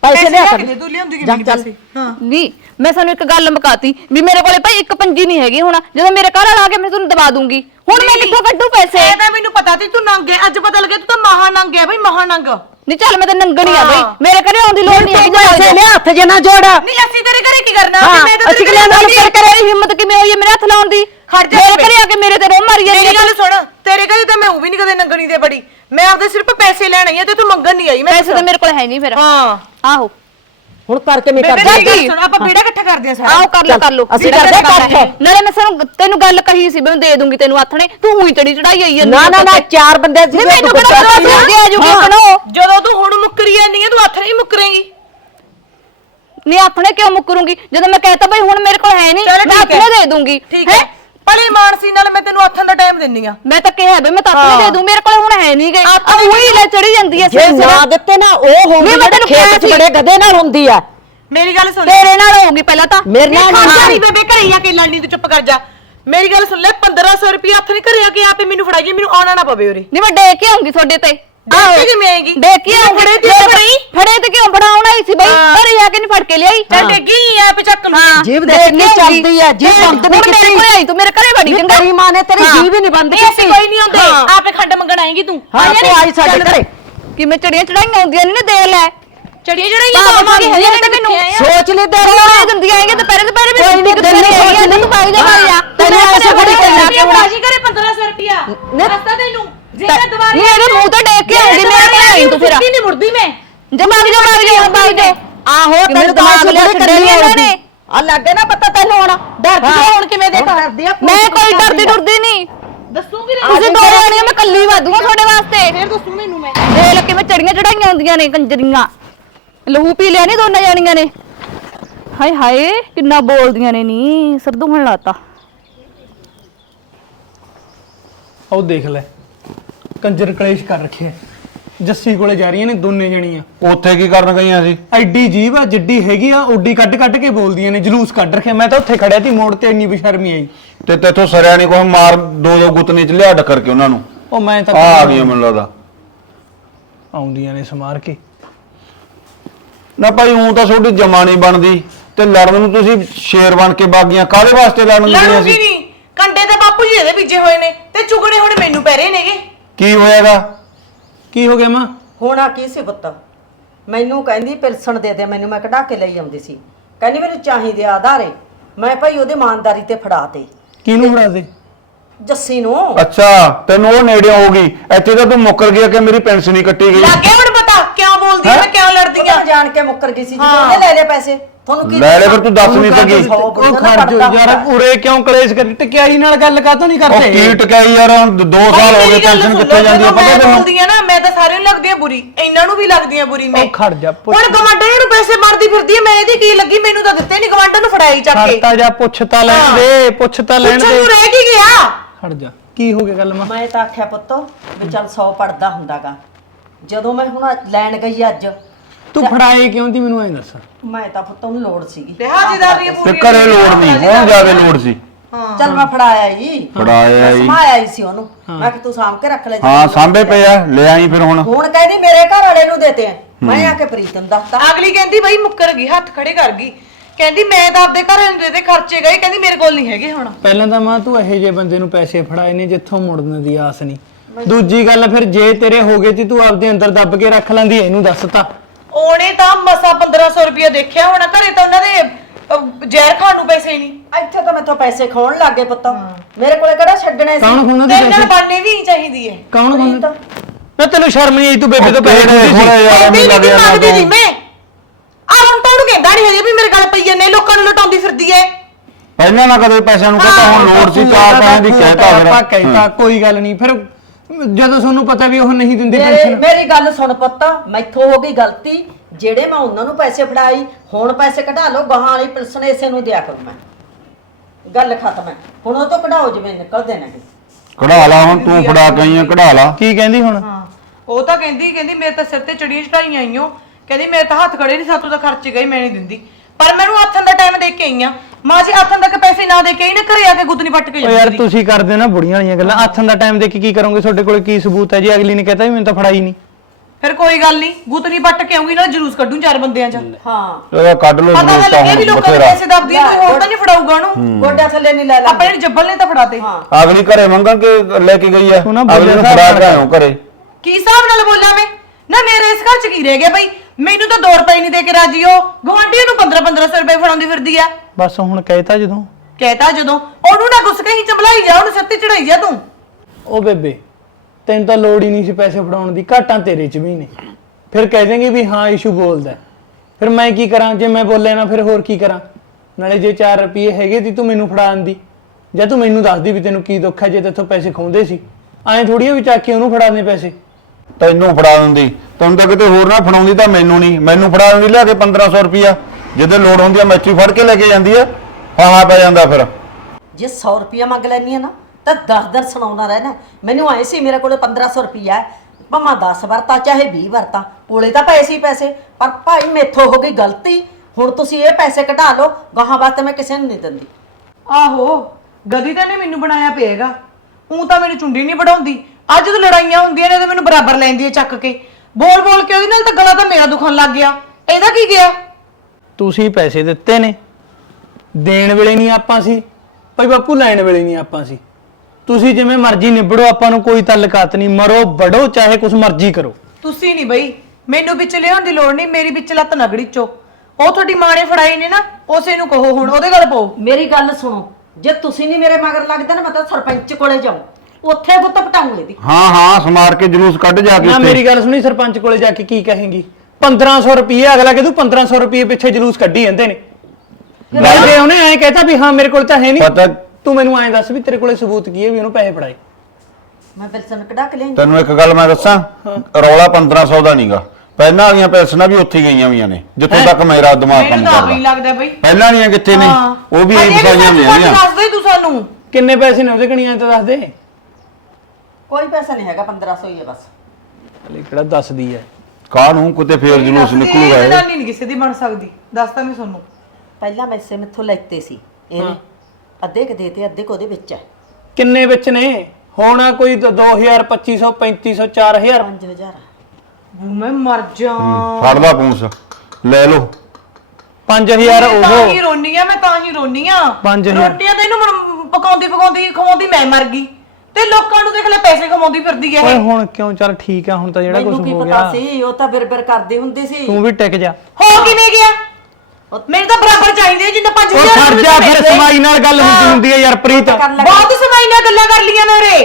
ਪੈਸੇ ਲਿਆ ਕੇ ਕਰ ਦੇ ਤੂੰ ਲਿਆਉਂਦੀ ਕਿਵੇਂ। ਪੈਸੇ? ਹਾਂ। ਨਹੀਂ ਮੈਂ ਸਾਨੂੰ ਇੱਕ ਗੱਲ ਮੁਕਾਤੀ ਵੀ ਮੇਰੇ ਕੋਲੇ ਭਾਈ ਇੱਕ ਪੰਜੀ ਨਹੀਂ ਹੈਗੀ ਹੁਣ। ਜਦੋਂ ਮੇਰੇ ਘਰ ਵਾਲਾ ਆ ਕੇ ਮੈਂ ਤੁਹਾਨੂੰ ਦਬਾ ਦੂੰਗੀ। ਹੁਣ ਮੈਂ ਕਿੱਥੋਂ ਕੱਢੂ ਪੈਸੇ? ਇਹ ਤਾਂ ਮੈਨੂੰ ਪਤਾ ਸੀ ਤੂੰ ਨੰਗ ਹੈ। ਅੱਜ ਪਤਾ ਲੱਗਿਆ ਤੂੰ ਤਾਂ ਮਹਾ ਨੰਗ ਹੈ ਬਈ ਮਹਾ ਨੰਗ। ਨਹੀਂ ਚੱਲ ਮੈਂ ਤਾਂ ਨੰਗਣੀ ਆ ਬਈ। ਹਾਂ। ਮੇਰੇ ਘਰੇ ਆਉਣ ਦੀ ਲੋੜ ਨਹੀਂ ਹੈਗੀ ਪੈਸੇ ਲਿਆ ਹੱਥ ਜੇ ਨਾ ਜੋੜ। ਨਹੀਂ ਅਸੀਂ ਤੇਰੇ ਘਰੇ ਕੀ ਕਰਨਾ? ਹਾਂ, ਮੈਂ ਤਾਂ ਅਸੀਂ ਤੇਰੇ ਕਿਹੜਾ ਘਰੇ ਗੱਲ ਨਹੀਂ- ਤੇਰੇ ਘਰੇ ਹਿੰਮਤ ਕਿਵੇਂ ਹੋਈ ਹੈ ਮੇਰੇ ਹੱਥ ਲਾਉਣ ਦੀ? ਹਟ ਜਾ ਮੇਰੇ। ਘਰੇ ਆ ਕੇ ਮੇਰੇ ਤੇ ਰੋ ਮਾਰੀ ਜਾਂਦੀ ਮੇਰੀ ਹੈ ਗੱਲ ਸੁਣ ਤੇਰੇ ਘਰੇ ਤਾਂ ਮੈਂ ਉਹ ਵੀ ਨਹੀਂ ਕਦੇ ਨੰਗਣੀ ਦੇ ਬੜੀ। ਮੈਂ ਆਪਦੇ ਸਿਰਫ ਪੈਸੇ ਲੈਣ ਆਈ ਆ ਤੇ ਤੂੰ ਮੰਗਣ ਨਹੀਂ ਆਈ ਮੈਂ ਪੈਸੇ ਤਾਂ ਮੇਰੇ ਕੋਲ ਹੈ ਨਹੀਂ ਫਿਰ। ਹਾਂ। ਆਹੋ। ਹੁਣ ਕਰਕੇ ਮੈਂ ਬੇਬੇ ਕਰ ਮੇਰੀ ਗੱਲ ਦਾਂਗੀ ਸੁਣ ਆਪਾਂ ਬੇੜਾ ਇਕੱਠਾ ਕਰਦੇ ਆ ਸਾਰਾ। ਆਓ ਕਰ ਲੋ ਕਰ ਲੋ ਅਸੀਂ ਕਰਦੇ ਕਰਨਾ ਇਕੱਠ। ਹੈ। ਨਾਲੇ ਮੈਂ ਸਾਨੂੰ ਤੈਨੂੰ ਗੱਲ ਕਹੀ ਸੀ ਵੀ ਮੈਂ ਦੇ ਦੂੰਗੀ ਤੈਨੂੰ ਨੇ ਤੂੰ ਉਹੀ ਚੜੀ ਚੜਾਈ ਆਈ ਜਾਂਦੀ ਨਾ ਨਾ ਨਾ। ਚਾਰ ਬੰਦੇ ਸੀ ਮੈਨੂੰ ਕਿਹੜਾ ਪਤਾ ਸੀ ਉਹਦੀ ਆ ਜੂਗੀ ਸੁਣੋ ਜਦੋਂ ਤੂੰ ਹੁਣ ਮੁੱਕਰੀ ਜਾਂਦੀ ਆ ਤੂੰ ਹੱਥ ਨਹੀਂ ਮੁੱਕਰੇਂਗੀ। ਨਹੀਂ ਨੇ ਕਿਉਂ ਮੁਕਰੂੰਗੀ? ਜਦੋਂ ਮੈਂ ਕਹਿਤਾ ਬਈ ਹੁਣ ਮੇਰੇ ਕੋਲ ਹੈ ਨਹੀਂ ਚੱਲ ਮੈਂ ਠੀਕ ਹੈ। ਦੇ ਦੂੰਗੀ। ਠੀਕ ਹੈ? ਭਲੇ ਮਾਨਸੀ ਨਾਲ ਮੈਂ ਤੈਨੂੰ ਹੱਥਾਂ ਦਾ ਟਾਈਮ ਦਿੰਨੀ ਆ। ਮੈਂ ਤਾਂ ਕਿਹਾ ਬਈ ਮੈਂ ਤਾਂ ਨੇ ਦੇ ਦੂੰ ਮੇਰੇ ਕੋਲ ਹੁਣ ਹੈ ਨਹੀਂ ਗਈ ਆ ਉਹੀ ਲੈ ਚੜੀ ਜਾਂਦੀ ਹੈ ਜੇ ਨਾ ਦਿੱਤੇ ਨਾ ਉਹ ਹੋਊਗੀ ਮੈਂ ਤੈਨੂੰ ਕਿਹਾ ਸੀ। ਬੜੇ ਗਧੇ ਨਾਲ ਹੁੰਦੀ ਆ। ਮੇਰੀ ਗੱਲ ਸੁਣ। ਤੇਰੇ ਨਾਲ ਹੋਊਗੀ ਪਹਿਲਾਂ ਤਾਂ। ਮੇਰੇ ਨਾਲ ਨਹੀਂ ਨਹੀਂ ਬੇਬੇ ਘਰੇ ਆ ਕੇ ਲੜਨੀ ਤੂੰ ਚੁੱਪ ਕਰ ਜਾ। ਮੇਰੀ ਗੱਲ ਸੁਣ ਲੈ 1500 ਰੁਪਏ ਹੱਥ ਨਹੀਂ ਘਰੇ ਆ ਕੇ ਆਪੇ ਮੈਨੂੰ ਫੜਾਈਏ ਮੈਨੂੰ ਆਉਣਾ ਨਾ ਪਵੇ ਉਰੇ। ਨਹੀਂ ਮੈਂ ਦੇ ਕੇ ਆਉਂਗੀ ਤੁਹਾਡੇ ਤੇ। ਦੇਖ ਕਿਵੇਂ ਆਏਗੀ? ਦੇ ਆਉਂਗੀ ਫੜੇ ਤੇ ਫੜਾਈ ਫੜੇ। ਤੇ ਕਿਉਂ? ਫੜਾਉਣਾ ਹੀ ਸੀ ਬਈ। ਘਰੇ ਜਾ ਕੇ ਨਹੀਂ ਫੜ ਕੇ ਲਿਆਈ। ਚੱਲ ਡੇਗੀ ਆ ਪੇ ਚੱਕ ਲੂ ਦੇ ਦੇਖ ਆਉਂਗੀ। ਚੱਲਦੀ ਆ ਜੀਭ ਬੰਦ ਨਹੀਂ ਹੁਣ ਮੇਰੇ ਕੋਲੇ ਆਈ ਤੂੰ ਮੇਰੇ ਘਰੇ ਵੜੀ ਨਹੀਂ ਚੰਗਾ ਤੇਰੀ ਮਾਂ ਨੇ ਤੇਰੀ। ਜੀਭ ਹੀ ਨਹੀਂ ਬੰਦ ਨਹੀਂ ਕੀਤੀ। ਕੋਈ ਨਹੀਂ ਹੁੰਦੇ। ਆਪੇ ਖੰਡ ਮੰਗਣ ਆਏਗੀ ਤੂੰ। ਤੂੰ ਨੀ? ਆਈ ਸਾਡੇ ਘਰੇ। ਕਿਵੇਂ ਚੜੀਆਂ ਚੜਾਈਆਂ ਆਉਂਦੀਆਂ ਨੇ ਦੇ ਲੈ। ਚੜੀਆਂ ਭਾਵੇਂ ਲਾਵਾਂਗੇ ਭਾਵੇਂ ਹਜੇ ਤੇ ਮੈਨੂੰ ਸੋਚ ਲੈ ਦੇ ਰੋਣੇ ਦਿੰਦੀਆਂ ਆਏਗੇ ਦੁਪਹਿਰੇ ਦੁਪਹਿਰੇ ਵੀ ਕੋਈ ਨੀ, ਟਿਕ ਤੈਨੂੰ ਤੇਰੇ ਸੋਚ ਆਈਆਂ ਤੂੰ ਬਾਈ ਜਾ ਬਾਈ ਜਾ ਤੈਨੂੰ ਐਸੇ ਬੜੀ ਲਾ ਕੇ ਬਾਜੀ ਕਰੇ 1500 ਰੁਪਿਆ ਨਹੀਂ। ਰਸਤਾ ਤੈਨੂੰ। ਜੇ ਮੈਂ ਦੁਬਾਰਾ ਇਹਦੇ ਮੂੰਹ ਤੇ ਡੇਕ ਕੇ ਆਉਂਦੀ ਮੇਰੇ ਕੋਲ ਆਈ ਤੂੰ ਫਿਰ। ਨਹੀਂ ਮੁੜਦੀ ਮੈਂ। ਜੇ ਬਾਗ ਜਾ ਬਾਗ ਜਾ ਬਾਗ ਜਾ ਆਹੋ ਕਿਵੇਂ ਤੈਨੂੰ ਦਿਮਾਗ ਤਾਂ ਲਿਆ ਐਸੇ ਛੱਡਿਆ ਨੀ ਇਹਨਾਂ ਨੇ। ਆ ਲੱਗੇ ਨਾ ਪਤਾ ਤੈਨੂੰ ਹੁਣ। ਡਰਦੀ ਹਾਂ। ਆ ਹੁਣ ਕਿਵੇਂ ਦੇ ਹੁਣ ਡਰਦੀ ਆ ਮੈਂ ਕੋਈ ਡਰਦੀ ਡਰਦੀ ਨਹੀਂ। ਦੱਸੂਗੀ ਤੁਸੀਂ ਦੋ ਜਾਣੀਆਂ ਮੈਂ ਕੱਲੀ ਵਾਦੂਗਾ ਤੁਹਾਡੇ ਵਾਸਤੇ। ਫੇਰ ਦੱਸੂ ਮੈਨੂੰ ਮੈਂ। ਦੇ ਲੈ ਕਿਵੇਂ ਚੜੀਆਂ ਚੜਾਈਆਂ ਹੁੰਦੀਆਂ ਨੇ ਕੰਜਰੀਆਂ। ਲਹੂ ਪੀ ਲਿਆ ਨਹੀਂ ਦੋਨਾਂ ਜਾਣੀਆਂ ਨੇ? ਹਾਏ ਹਾਏ ਕਿੰਨਾ ਬੋਲਦੀਆਂ ਨੇ ਨੀ ਸਰਦੂਹਣ ਲਾਤਾ ਉਹ ਦੇਖ ਲੈ। ਕੰਜਰ ਕਲੇਸ਼ ਕਰ ਰੱਖਿਆ ਜੱਸੀ ਕੋਲੇ ਜਾ ਰਹੀਆਂ ਨੇ ਦੋਨੇ ਜਣੀਆਂ। ਉੱਥੇ ਕੀ ਕਰਨ ਗਈਆਂ ਸੀ? ਐਡੀ ਜੀਬ ਆ ਜਿੱਡੀ ਹੈਗੀ ਆ ਉੱਡੀ ਕੱਢ ਕੱਢ ਕੇ ਬੋਲਦੀਆਂ ਨੇ ਜਲੂਸ ਕੱਢ ਰੱਖਿਆ। ਮੈਂ ਤਾਂ ਉੱਥੇ ਖੜਿਆ ਸੀ ਮੋੜ ਤੇ ਇੰਨੀ ਬੇਸ਼ਰਮੀ ਆਈ। ਤੇ ਤੇਥੋਂ ਸਰਿਆ ਨਹੀਂ ਕੋਈ ਮਾਰ ਦੋ ਦੋ ਗੁੱਤਨੀ ਚ ਲਿਆ ਡੱਕਰ ਕੇ ਉਹਨਾਂ ਨੂੰ। ਉਹ ਮੈਂ ਤਾਂ ਆ ਆ ਗਈਆਂ ਮੈਨੂੰ ਲੱਗਦਾ। ਆਉਂਦੀਆਂ ਨੇ ਸਮਾਰ ਕੇ। ਨਾ ਭਾਈ ਹੂੰ ਤਾਂ ਤੁਹਾਡੀ ਜਮਾ ਨਹੀਂ ਬਣਦੀ। ਤੇ ਲੜਨ ਨੂੰ ਤੁਸੀਂ ਸ਼ੇਰ ਬਣ ਕੇ ਬਾਗੀਆਂ ਕਾਹਦੇ ਵਾਸਤੇ ਲੜਨ ਗਈਆਂ ਲੜੂਗੀ ਸੀ? ਨਹੀਂ ਕੰਡੇ ਤੇ ਬਾਪੂ ਜੀ ਇਹਦੇ ਬੀਜੇ ਹੋਏ ਨੇ ਤੇ ਚੁਗਣੇ ਹੁਣ ਮੈਨੂੰ ਪੈ ਰਹੇ ਨੇਗੇ। ਕੀ ਹੋਏਗਾ ਕੀ ਹੋ ਗਿਆ ਮਾਂ? ਹੋਣਾ ਕੀ ਸੀ ਪੁੱਤ? ਮੈਨੂੰ ਕਹਿੰਦੀ ਪਿਲਸਣ ਦੇ ਦੇ ਮੈਨੂੰ ਮੈਂ ਕਢਾ ਕੇ ਲਈ ਆਉਂਦੀ ਸੀ। ਕਹਿੰਦੀ ਮੈਨੂੰ ਚਾਹੀਦੇ ਆ ਆਧਾਰੇ ਮੈਂ ਭਾਈ ਉਹਦੇ ਇਮਾਨਦਾਰੀ ਤੇ ਫੜਾ ਤੇ। ਕਿਹਨੂੰ ਫੜਾ ਦੇ? ਜੱਸੀ ਨੂੰ। ਅੱਛਾ ਤੈਨੂੰ ਉਹ ਨੇੜੇ ਹੋਊਗੀ ਇੱਥੇ ਤਾਂ ਤੂੰ ਮੁੱਕਰ ਗਿਆ ਕਿ ਮੇਰੀ ਪੈਨਸ਼ਨ ਨਹੀਂ ਕੱਟੀ ਗਈ। ਲੱਗੇ ਹੁਣ ਪਤਾ ਕਿਉਂ ਬੋਲਦੀ ਮੈਂ ਕਿਉਂ ਲੜਦੀ ਆ? ਜਾਣ ਕੇ ਮੁੱਕਰ ਗਈ ਸੀ ਜਦੋਂ ਹਾਂ। ਉਹਨੇ ਲੈ ਲਏ ਪੈਸੇ। ਤੁਹਾਨੂੰ ਕੀ ਲੈ ਲੈ ਫਿਰ ਤੂੰ ਦੱਸ ਨਹੀਂ ਸਕੀ ਉਹ ਖੜ ਜੋ ਯਾਰ ਉਰੇ ਕਿਉਂ ਕਲੇਸ਼ ਕਰੀ? ਟਕਿਆਈ ਨਾਲ ਗੱਲ ਕਾਹਤੋਂ ਨਹੀਂ ਕਰਦੇ? ਕੀ ਟਕਾਈ ਯਾਰ 2 ਸਾਲ ਹੋ ਗਏ ਪੈਨਸ਼ਨ ਕਿੱਥੇ ਜਾਂਦੀ ਆ ਪਤਾ ਮੈਂ ਤੈਨੂੰ? ਬੋਲਦੀ ਆ ਨਾ ਮੈਂ ਤਾਂ ਸਾਰਿਆਂ ਨੂੰ ਲੱਗਦੀ ਆ ਬੁਰੀ ਇਹਨਾਂ ਨੂੰ ਵੀ ਲੱਗਦੀ ਆ ਬੁਰੀ ਮੈਂ। ਉਹ ਖੜ ਜਾ, ਪੁੱਛ। ਹੁਣ ਗਵਾਂਢਣ ਨੂੰ ਪੈਸੇ ਮਾਰਦੀ ਫਿਰਦੀ ਆ ਮੈਂ ਇਹਦੀ ਕੀ ਲੱਗੀ? ਮੈਨੂੰ ਤਾਂ ਦਿੱਤੇ ਨਹੀਂ ਗਵਾਂਢਣ ਨੂੰ ਫੜਾਈ ਚੱਕ ਕੇ। ਖੜਤਾ ਜਾ ਪੁੱਛ ਤਾਂ ਲੈਣ। ਦੇ ਪੁੱਛ ਤਾਂ ਲੈਣ ਪੁੱਛਣ ਦੇ। ਨੂੰ ਰਹਿ ਕੀ ਗਿਆ? ਖੜ ਜਾ ਕੀ ਹੋ ਗਿਆ ਗੱਲ ਮਾਂ? ਮੈਂ ਤਾਂ ਆਖਿਆ ਪੁੱਤ ਵੀ ਚੱਲ 100 ਪੜਦਾ ਹੁੰਦਾਗਾ। ਜਦੋਂ ਮੈਂ ਹੁਣ ਲੈਣ ਗਈ ਅੱਜ ਤੂੰ ਫੜਾਏ ਕਿਉਂ ਦੀ ਮੈਨੂੰ ਐਂ ਦੱਸ? ਮੈਂ ਤਾਂ ਪੁੱਤ ਨੂੰ ਲੋੜ ਸੀਗੀ। ਲਿਹਾਜ਼ਦਾਰ ਵੀ ਤੇ ਪੂਰੀ ਘਰੇ ਲੋੜ ਨਹੀਂ ਹੁਣ ਜਾਵੇ ਲੋੜ ਸੀ। ਚੱਲ ਮੈਂ ਫੜਾਇਆ ਹੀ। ਫੜਾਇਆ ਹੀ ਸਮਾਇਆ ਹੀ ਸੀ ਉਹਨੂੰ। ਮੈਂ ਕਿ ਤੂੰ ਸਾਂਭ ਕੇ ਰੱਖ ਲੈ। ਹਾਂ ਸਾਂਭੇ ਪਏ ਆ ਲੈ ਆਈ ਫਿਰ ਹੁਣ। ਹੁਣ ਕਹਿੰਦੀ ਮੇਰੇ ਘਰ ਵਾਲੇ ਨੂੰ ਦੇਤੇ ਆ। ਮੈਂ ਆ ਕੇ ਪ੍ਰੀਤਮ ਦੱਸਤਾ। ਅਗਲੀ ਕਹਿੰਦੀ ਬਈ ਮੁੱਕਰ ਗਈ ਹੱਥ ਖੜੇ ਕਰ ਗਈ। ਕਹਿੰਦੀ ਮੈਂ ਤਾਂ ਆਪਦੇ ਘਰ ਦੇ ਤੇ ਖਰਚੇ ਗਏ ਕਹਿੰਦੀ ਮੇਰੇ ਕੋਲ ਨਹੀਂ ਹੈਗੇ ਹੁਣ। ਪਹਿਲਾਂ ਤਾਂ ਮਾਂ ਤੂੰ ਇਹੋ ਜਿਹੇ ਬੰਦੇ ਨੂੰ ਪੈਸੇ ਫੜਾਏ ਨੇ ਜਿੱਥੋਂ ਮੁੜਨ ਦੀ ਆਸ ਨਹੀਂ। ਦੂਜੀ ਗੱਲ ਫਿਰ ਜੇ ਤੇਰੇ ਹੋ ਗਏ ਤੀ ਤੂੰ ਆਪਦੇ ਅੰਦਰ ਦੱਬ ਕੇ ਰੱਖ ਲੈਂਦੀ ਇਹਨੂੰ ਦੱਸਤਾ। ਉਹਨੇ ਤਾਂ ਮਸਾ 1500 ਰੁਪਏ ਦੇਖਿਆ ਹੋਣਾ ਘਰੇ ਤਾਂ ਉਹਨਾਂ ਦੇ ਅਹ, ਜ਼ਹਿਰ ਖਾਣ ਨੂੰ ਪੈਸੇ ਨਹੀਂ। ਇੱਥੇ ਤਾਂ ਮੈਥੋਂ ਪੈਸੇ ਖਾਣ ਲੱਗੇ ਪੁੱਤ। ਮੇਰੇ ਕੋਲੇ ਕਿਹੜਾ ਛੱਡਣੇ ਸੀ? ਕੌਣ ਤੇਰੇ ਨਾਲ ਪੈਸੇ? ਬਣਨੇ ਵੀ ਨਹੀਂ ਚਾਹੀਦੀ ਹੈ ਕੌਣ। ਖੁੰਨਾ ਨਾ ਤੈਨੂੰ ਸ਼ਰਮ ਨਹੀਂ ਆਈ ਤੂੰ ਬੇਬੇ ਤੋਂ ਪੈਸੇ ਹੋਰੇ ਸੀ? ਐਵੇਂ ਨਹੀਂ ਲੱਗਿਆ ਮੰਗਦੀ ਨਾ ਨਹੀਂ ਮੈਂ। ਆ ਹੁਣ ਤਾਂ ਉਹਨੂੰ ਕਹਿੰਦਾ ਨਹੀਂ ਹਜੇ ਵੀ ਮੇਰੇ ਗੱਲ ਪਈ ਜਾਂਦੇ ਲੋਕਾਂ ਨੂੰ ਲਟਾਉਂਦੀ ਫਿਰਦੀ ਐ ਪਹਿਲਾਂ ਨਾ ਕਦੇ ਪੈਸਿਆਂ ਨੂੰ ਕਹਤਾ ਹੁਣ ਲੋੜ ਸੀ ਚਾਰ ਪੈਸੇ ਦੀ ਕਹਿਤਾ ਆਪਾਂ ਫਿਰ। ਕਹਿਤਾ ਕੋਈ ਗੱਲ ਨਹੀਂ ਫਿਰ ਜਦੋਂ ਤੁਹਾਨੂੰ ਪਤਾ ਵੀ ਉਹ ਨਹੀਂ ਦਿੰਦੇ ਮੇਰੇ ਪੈਨਸ਼ਨ ਮੇਰੀ ਗੱਲ ਸੁਣ ਪੁੱਤ ਮੈਥੋਂ ਹੋ ਗਈ ਗਲਤੀ। ਜਿਹੜੇ ਮੈਂ ਉਹਨਾਂ ਨੂੰ ਪੈਸੇ ਫੜਾਈ ਹੁਣ ਪੈਸੇ ਕਢਾ ਲਓ ਗਾਹਾਂ ਵਾਲੀ ਪਿਲਸਣ ਇਸੇ ਨੂੰ ਦਿਆ ਕਰੂੰ ਮੈਂ। ਗੱਲ ਖਤਮ ਹੈ। ਹੁਣ ਉਹ ਤੋਂ ਕਢਾਓ ਜਿਵੇਂ ਨਿਕਲਦੇ ਨੇ ਕਢਾ ਲਾ ਹੁਣ ਤੂੰ ਫੜਾ ਕੇ ਆਈ ਆ ਕਢਾ ਲਾ। ਕੀ ਕਹਿੰਦੀ ਹੁਣ? ਹਾਂ। ਉਹ ਤਾਂ ਕਹਿੰਦੀ ਕਹਿੰਦੀ ਮੇਰੇ ਤਾਂ ਸਿਰ ਤੇ ਚੜੀਆਂ ਚੜਾਈਆਂ ਆਈਓ ਕਹਿੰਦੀ ਮੇਰੇ ਤਾਂ ਹੱਥ ਖੜੇ ਨਹੀਂ ਸਾਤੋਂ ਤਾਂ ਖਰਚ ਗਏ ਮੈਂ ਨਹੀਂ ਦਿੰਦੀ। ਪਰ ਮੈਨੂੰ ਆਥਣ ਦਾ ਟਾਈਮ ਦੇ ਕੇ ਆਈਆਂ ਮਾਂ ਜੀ ਆਥਣ ਤੱਕ ਪੈਸੇ ਨਾ ਦੇ ਕੇ ਆਈ ਨਾ ਘਰੇ ਆ ਕੇ ਗੁੱਤਨੀ ਪੱਟ ਕੇ ਓ ਯਾਰ ਜਾਂਦੀ। ਤੁਸੀਂ ਕਰਦੇ ਹੋ ਨਾ ਬੁੜੀਆਂ ਵਾਲੀਆਂ ਗੱਲਾਂ। ਹੱਥਾਂ ਦਾ ਟਾਈਮ ਦੇ ਕੇ ਕੀ ਕਰੋਗੇ? ਤੁਹਾਡੇ ਕੋਲ ਕੀ ਸਬੂਤ ਹੈ? ਜੀ ਅਗਲੀ ਨੇ ਕਹਿਤਾ ਵੀ ਮੈਨੂੰ ਤਾਂ ਫੜਾਈ ਨਹੀਂ ਫਿਰ ਕੋਈ ਗੱਲ ਨਹੀਂ ਗੁੱਤਨੀ ਪੱਟ ਕੇ ਆਉਂਗੀ ਨਾ ਜਲੂਸ ਕੱਢੂ ਚਾਰ ਬੰਦਿਆਂ 'ਚ। ਹਾਂ। ਇਹਦਾ ਕੱਢ ਲੋ ਪਤਾ ਤਾਂ ਲੱਗੇ ਵੀ ਹੁਣ ਲੋਕਾਂ ਦੇ ਬਥੇਰਾ। ਪੈਸੇ ਦੱਬਦੀ ਆ, ਕੋਈ ਹੋਰ ਤਾਂ ਨਹੀਂ ਫੜਾਊਗਾ ਉਹਨੂੰ। ਗੋਡਿਆਂ ਥੱਲੇ ਨਹੀਂ ਲੈ ਲਾ ਆਪਣੇ ਜੱਬਲ ਨੇ ਤਾਂ ਫੜਾਤੇ। ਹਾਂ। ਅਗਲੀ ਘਰੇ ਮੰਗਣ ਕੇ ਲੈ ਕੇ ਗਈ ਆ? ਤੂੰ ਨਾ ਅਗਲੀ ਨੂੰ ਫੜਾ ਕੇ ਆਇਓ ਘਰੇ। ਕੀ ਹਿਸਾਬ ਨਾਲ ਬੋਲਾਂ ਮੈਂ? ਨਾ ਮੇਰੇ ਇਸ ਘਰ 'ਚ ਕੀ ਰਹਿ ਗਿਆ ਬਈ? ਮੈਨੂੰ ਤਾਂ 2 ਰੁਪਏ ਨਹੀਂ ਦੇ ਕੇ ਰਾਜੀ ਉਹ ਗਵਾਂਢੀ ਨੂੰ 15 1500 ਰੁਪਏ ਫੜਾਉਂਦੀ ਫਿਰਦੀ ਆ। ਬਸ ਹੁਣ ਕਹਿਤਾ ਜਦੋਂ। ਕਹਿਤਾ ਜਦੋਂ। ਉਹਨੂੰ ਨਾ ਗੁੱਸ ਕਹੀਂ ਚੰਬਲਾਈ ਜਾ ਉਹਨੂੰ ਸੱਤੀ ਚੜਾਈ ਜਾ ਤੂੰ। ਉਹ ਬੇਬੇ ਤੈਨੂੰ ਤਾਂ ਲੋੜ ਹੀ ਨਹੀਂ ਸੀ ਪੈਸੇ ਫੜਾਉਣ ਦੀ ਘਾਟਾਂ ਤੇਰੇ 'ਚ ਵੀ ਨੇ। ਫਿਰ ਕਹਿ ਦੇਂਗੇ ਵੀ ਹਾਂ ਇਸ਼ੂ ਬੋਲਦਾ ਹੈ। ਫਿਰ ਮੈਂ ਕੀ ਕਰਾਂ? ਜੇ ਮੈਂ ਬੋਲੇ ਨਾ ਫਿਰ ਹੋਰ ਕੀ ਕਰਾਂ? ਨਾਲੇ ਜੇ 4 ਰੁਪਏ ਹੈਗੇ ਤੀ ਤੂੰ ਮੈਨੂੰ ਫੜਾ ਆਂਦੀ ਜਾਂ ਤੂੰ ਮੈਨੂੰ ਦੱਸਦੀ ਵੀ ਤੈਨੂੰ ਕੀ ਦੁੱਖ ਹੈ ਜੇ ਤੇਥੋਂ ਪੈਸੇ ਖੋਂਦੇ ਸੀ। ਐਂ ਥੋੜੀ ਵੀ ਚੱਕ ਕੇ ਉਹਨੂੰ ਫੜਾ ਦੇ ਪੈਸੇ। ਤੈਨੂੰ ਫੜਾ ਦਿੰਦੀ। ਤੈਨੂੰ ਤਾਂ ਕਿਤੇ ਹੋਰ ਨਾ ਫੜਾਉਂਦੀ ਤਾਂ ਮੈਨੂੰ ਨਹੀਂ। ਮੈਨੂੰ ਫੜਾ ਦਿੰਦੀ ਲਿਆ ਕੇ 1500 ਰੁਪਿਆ ਜਦੋਂ ਲੋੜ ਹੁੰਦੀ ਆ ਮੈਥੀ ਫੜ ਕੇ ਲੈ ਕੇ ਜਾਂਦੀ ਆ। ਹਾਂ ਪੈ ਜਾਂਦਾ ਫਿਰ। ਜੇ 100 ਰੁਪਿਆ ਮੰਗ ਲੈਣੀ ਹੈ ਨਾ ਤਾਂ 10 ਦਿਨ ਸੁਣਾਉਣਾ ਰਹਿਣਾ। ਮੈਨੂੰ ਆਏ ਸੀ ਮੇਰੇ ਕੋਲੇ 1500 ਰੁਪਿਆ ਹੈ। ਭਾਵੇਂ 10 ਵਰਤਾ ਚਾਹੇ 20 ਵਰਤਾ। ਕੋਲੇ ਤਾਂ ਪੈਸੇ ਹੀ ਪੈਸੇ ਪਰ ਭਾਈ ਮੇਥੋਂ ਹੋ ਗਈ ਗਲਤੀ। ਹੁਣ ਤੁਸੀਂ ਇਹ ਪੈਸੇ ਕਢਾ ਲਓ ਗਾਹਾਂ ਵਾਸਤੇ ਮੈਂ ਕਿਸੇ ਨੂੰ ਨਹੀਂ ਦਿੰਦੀ। ਆਹੋ ਗਦੀ ਤਾਂ ਨੇ ਮੈਨੂੰ ਬਣਾਇਆ ਪਏਗਾ। ਉਹ ਤਾਂ ਮੈਨੂੰ ਚੁੰਡੀ ਨਹੀਂ ਵੜਾਉਂਦੀ ਅੱਜ ਜਦੋਂ ਲੜਾਈਆਂ ਹੁੰਦੀਆਂ ਨੇ ਤਾਂ ਮੈਨੂੰ ਬਰਾਬਰ ਲੈਂਦੀ ਹੈ ਚੱਕ ਕੇ। ਬੋਲ ਬੋਲ ਕੇ ਉਹਦੇ ਨਾਲ ਤਾਂ ਗਲਾ ਤਾਂ ਮੇਰਾ ਦੁਖਣ ਲੱਗ ਗਿਆ। ਇਹਦਾ ਕੀ ਗਿਆ? ਤੁਸੀਂ ਪੈਸੇ ਦਿੱਤੇ ਨੇ। ਦੇਣ ਵੇਲੇ ਨਹੀਂ ਆਪਾਂ ਸੀ। ਭਾਈ ਬਾਪੂ ਲੈਣ ਵੇਲੇ ਨਹੀਂ ਆਪਾਂ ਸੀ। ਤੁਸੀਂ ਜਿਵੇਂ ਮਰਜ਼ੀ ਨਿਬੜੋ ਆਪਾਂ ਨੂੰ ਕੋਈ ਤਾਲੁਕਾਤ ਨਹੀਂ। ਮਰੋ ਬੜੋ ਚਾਹੇ ਕੁਛ ਮਰਜ਼ੀ ਕਰੋ। ਤੁਸੀਂ ਨਹੀਂ ਬਈ ਮੈਨੂੰ ਵਿੱਚ ਲਿਆਉਣ ਦੀ ਲੋੜ ਨਹੀਂ ਮੇਰੀ ਵਿੱਚ ਲੱਤ ਨਗੜੀ ਚੋ। ਉਹ ਤੁਹਾਡੀ ਮਾਂ ਨੇ ਫੜਾਈ ਨੇ ਨਾ ਉਸੇ ਨੂੰ ਕਹੋ ਹੁਣ ਉਹਦੇ ਗੱਲ ਪਾਓ ਮੇਰੀ ਗੱਲ ਸੁਣੋ। ਜੇ ਤੁਸੀਂ ਨਹੀਂ ਮੇਰੇ ਮਗਰ ਲੱਗਦੇ ਨਾ ਮੈਂ ਤਾਂ ਸਰਪੰਚ ਕੋਲੇ ਜਾਉਂ ਉੱਥੇ ਗੁੱਤ ਪਟਾਉਂ ਇਹਦੀ ਹਾਂ ਹਾਂ ਸਮਾਰ ਕੇ ਜਲੂਸ ਕੱਢ ਜਾ ਕੇ ਨਾ ਉੱਤੇ ਮੇਰੀ ਗੱਲ ਸੁਣੀ ਸਰਪੰਚ ਕੋਲੇ ਜਾ ਕੇ ਕੀ ਕਹੇਂਗੀ? 1500 ਰੁਪਏ ਅਗਲਾ ਕਹਿੰਦੂ 1500 ਰੁਪਏ ਪਿੱਛੇ ਜਲੂਸ ਕੱਢੀ ਜਾਂਦੇ ਨੇ। ਗੱਲ ਜੇ ਉਹਨੇ ਐਂ ਕਹਿਤਾ ਵੀ ਹਾਂ ਮੇਰੇ ਕੋਲ ਤਾਂ ਹੈ ਨਹੀਂ ਪਤਾ ਤੂੰ ਮੈਨੂੰ ਐਂ ਦੱਸ ਵੀ ਤੇਰੇ ਕੋਲੇ ਸਬੂਤ ਕੀ ਹੈ ਵੀ ਉਹਨੂੰ ਪੈਸੇ ਫੜਾਏ? ਮੈਂ ਬਿਲਸਨ ਕਢਾ ਕੇ ਲਿਆਈ। ਤੈਨੂੰ ਇੱਕ ਗੱਲ ਮੈਂ ਦੱਸਾਂ? ਰੌਲਾ 1500 ਦਾ ਨਹੀਂਗਾ ਪਹਿਲਾਂ ਵਾਲੀਆਂ ਪੈਸਣਾ ਵੀ ਉੱਥੇ ਗਈਆਂ ਹੋਈਆਂ ਨੇ ਜਿੱਥੋਂ ਤੱਕ ਮੇਰਾ ਦਿਮਾਗ ਮੈਨੂੰ ਕੰਮ ਤਾਂ ਆਪ ਨਹੀਂ ਕਰਦਾ ਲੱਗਦਾ ਬਈ। ਪਹਿਲਾਂ ਵਾਲੀਆਂ ਕਿੱਥੇ ਨੇ। ਉਹ ਵੀ ਇਹ ਫਸਾਈਆਂ ਹੋਈਆਂ ਦੱਸ ਦੇ ਤੂੰ ਸਾਨੂੰ। ਕਿੰਨੇ ਪੈਸੇ ਨੇ ਉਹਦੇ ਕਣੀਆਂ ਤਾਂ ਦੱਸ ਦੇ। ਕੋਈ ਪੈਸਾ ਨਹੀਂ ਹੈਗਾ 1500 ਹੀ ਹੈ ਬਸ। ਹਲੇ ਕਿਹੜਾ ਦੱਸਦੀ ਹੈ? ਕਾਹ ਨੂੰ? ਕਿਤੇ ਫੇਰ ਜਲੂਸ ਨਿਕਲੂਗਾ ਇਹ ਇਹ। ਨਹੀਂ ਕਿਸੇ ਦੀ ਬਣ ਸਕਦੀ। ਦੱਸਦਾ ਮੈਂ ਤੁਹਾਨੂੰ। ਪਹਿਲਾਂ ਪੈਸੇ ਮੈਥੋਂ ਲੈਤੇ ਸੀ। ਇਹਨੇ ਅੱਧੇ ਕ ਦੇਤੇ ਅੱਧੇ ਕ ਉਹਦੇ ਵਿੱਚ ਹੈ। ਕਿੰਨੇ ਵਿੱਚ ਨੇ? ਹੋਣਾ ਕੋਈ 2000 2500 3500 4000 5000 ਮੈਂ ਮਰ ਜਾ। ਫੜ ਲਾ ਪੂੰਸ। ਲੈ ਲੋ 5000 ਮੈਂ ਤਾਂ ਹੀ ਉਹ ਰੋਨੀ ਆ ਮੈਂ ਤਾਂ ਹੀ ਰੋਨੀ ਆ ਪੰਜ ਹਜ਼ਾਰ। ਰੋਟੀਆਂ ਤਾਂ ਇਹਨੂੰ ਹੁਣ ਪਕਾਉਂਦੀ ਪਕਾਉਂਦੀ ਖਵਾਉਂਦੀ ਮੈਂ ਮਰ ਗਈ। ਤੇ ਲੋਕਾਂ ਨੂੰ ਦੇਖ ਲੈ ਪੈਸੇ ਕਮਾਉਂਦੀ ਫਿਰਦੀ ਐ ਓਏ ਇਹ ਹੁਣ ਕਿਉਂ? ਚੱਲ ਠੀਕ ਆ ਹੁਣ ਤਾਂ ਜਿਹੜਾ ਕੁਝ ਮੈਨੂੰ ਕੀ ਹੋ ਪਤਾ ਗਿਆ। ਸੀ ਉਹ ਤਾਂ ਬਿਰਬਿਰ ਕਰਦੇ ਹੁੰਦੇ ਸੀ। ਤੂੰ ਵੀ ਟਿਕ ਜਾ। ਹੋ ਕਿਵੇਂ ਗਿਆ? ਮੈਨੂੰ ਤਾਂ ਬਰਾਬਰ ਚਾਹੀਦੇ ਆ ਜਿੰਨਾ 5000 ਉਹ ਖੜ ਜਾ ਫਿਰ ਸਮਾਈ ਨਾਲ ਗੱਲ ਹੁੰਦੀ ਹੁੰਦੀ ਹੈ ਯਾਰ ਪ੍ਰੀਤ। ਕਰ ਲੈ ਬਹੁਤ ਸਮਾਈ ਨਾਲ ਗੱਲਾਂ ਕਰ ਲੀਆਂ ਮੇਰੇ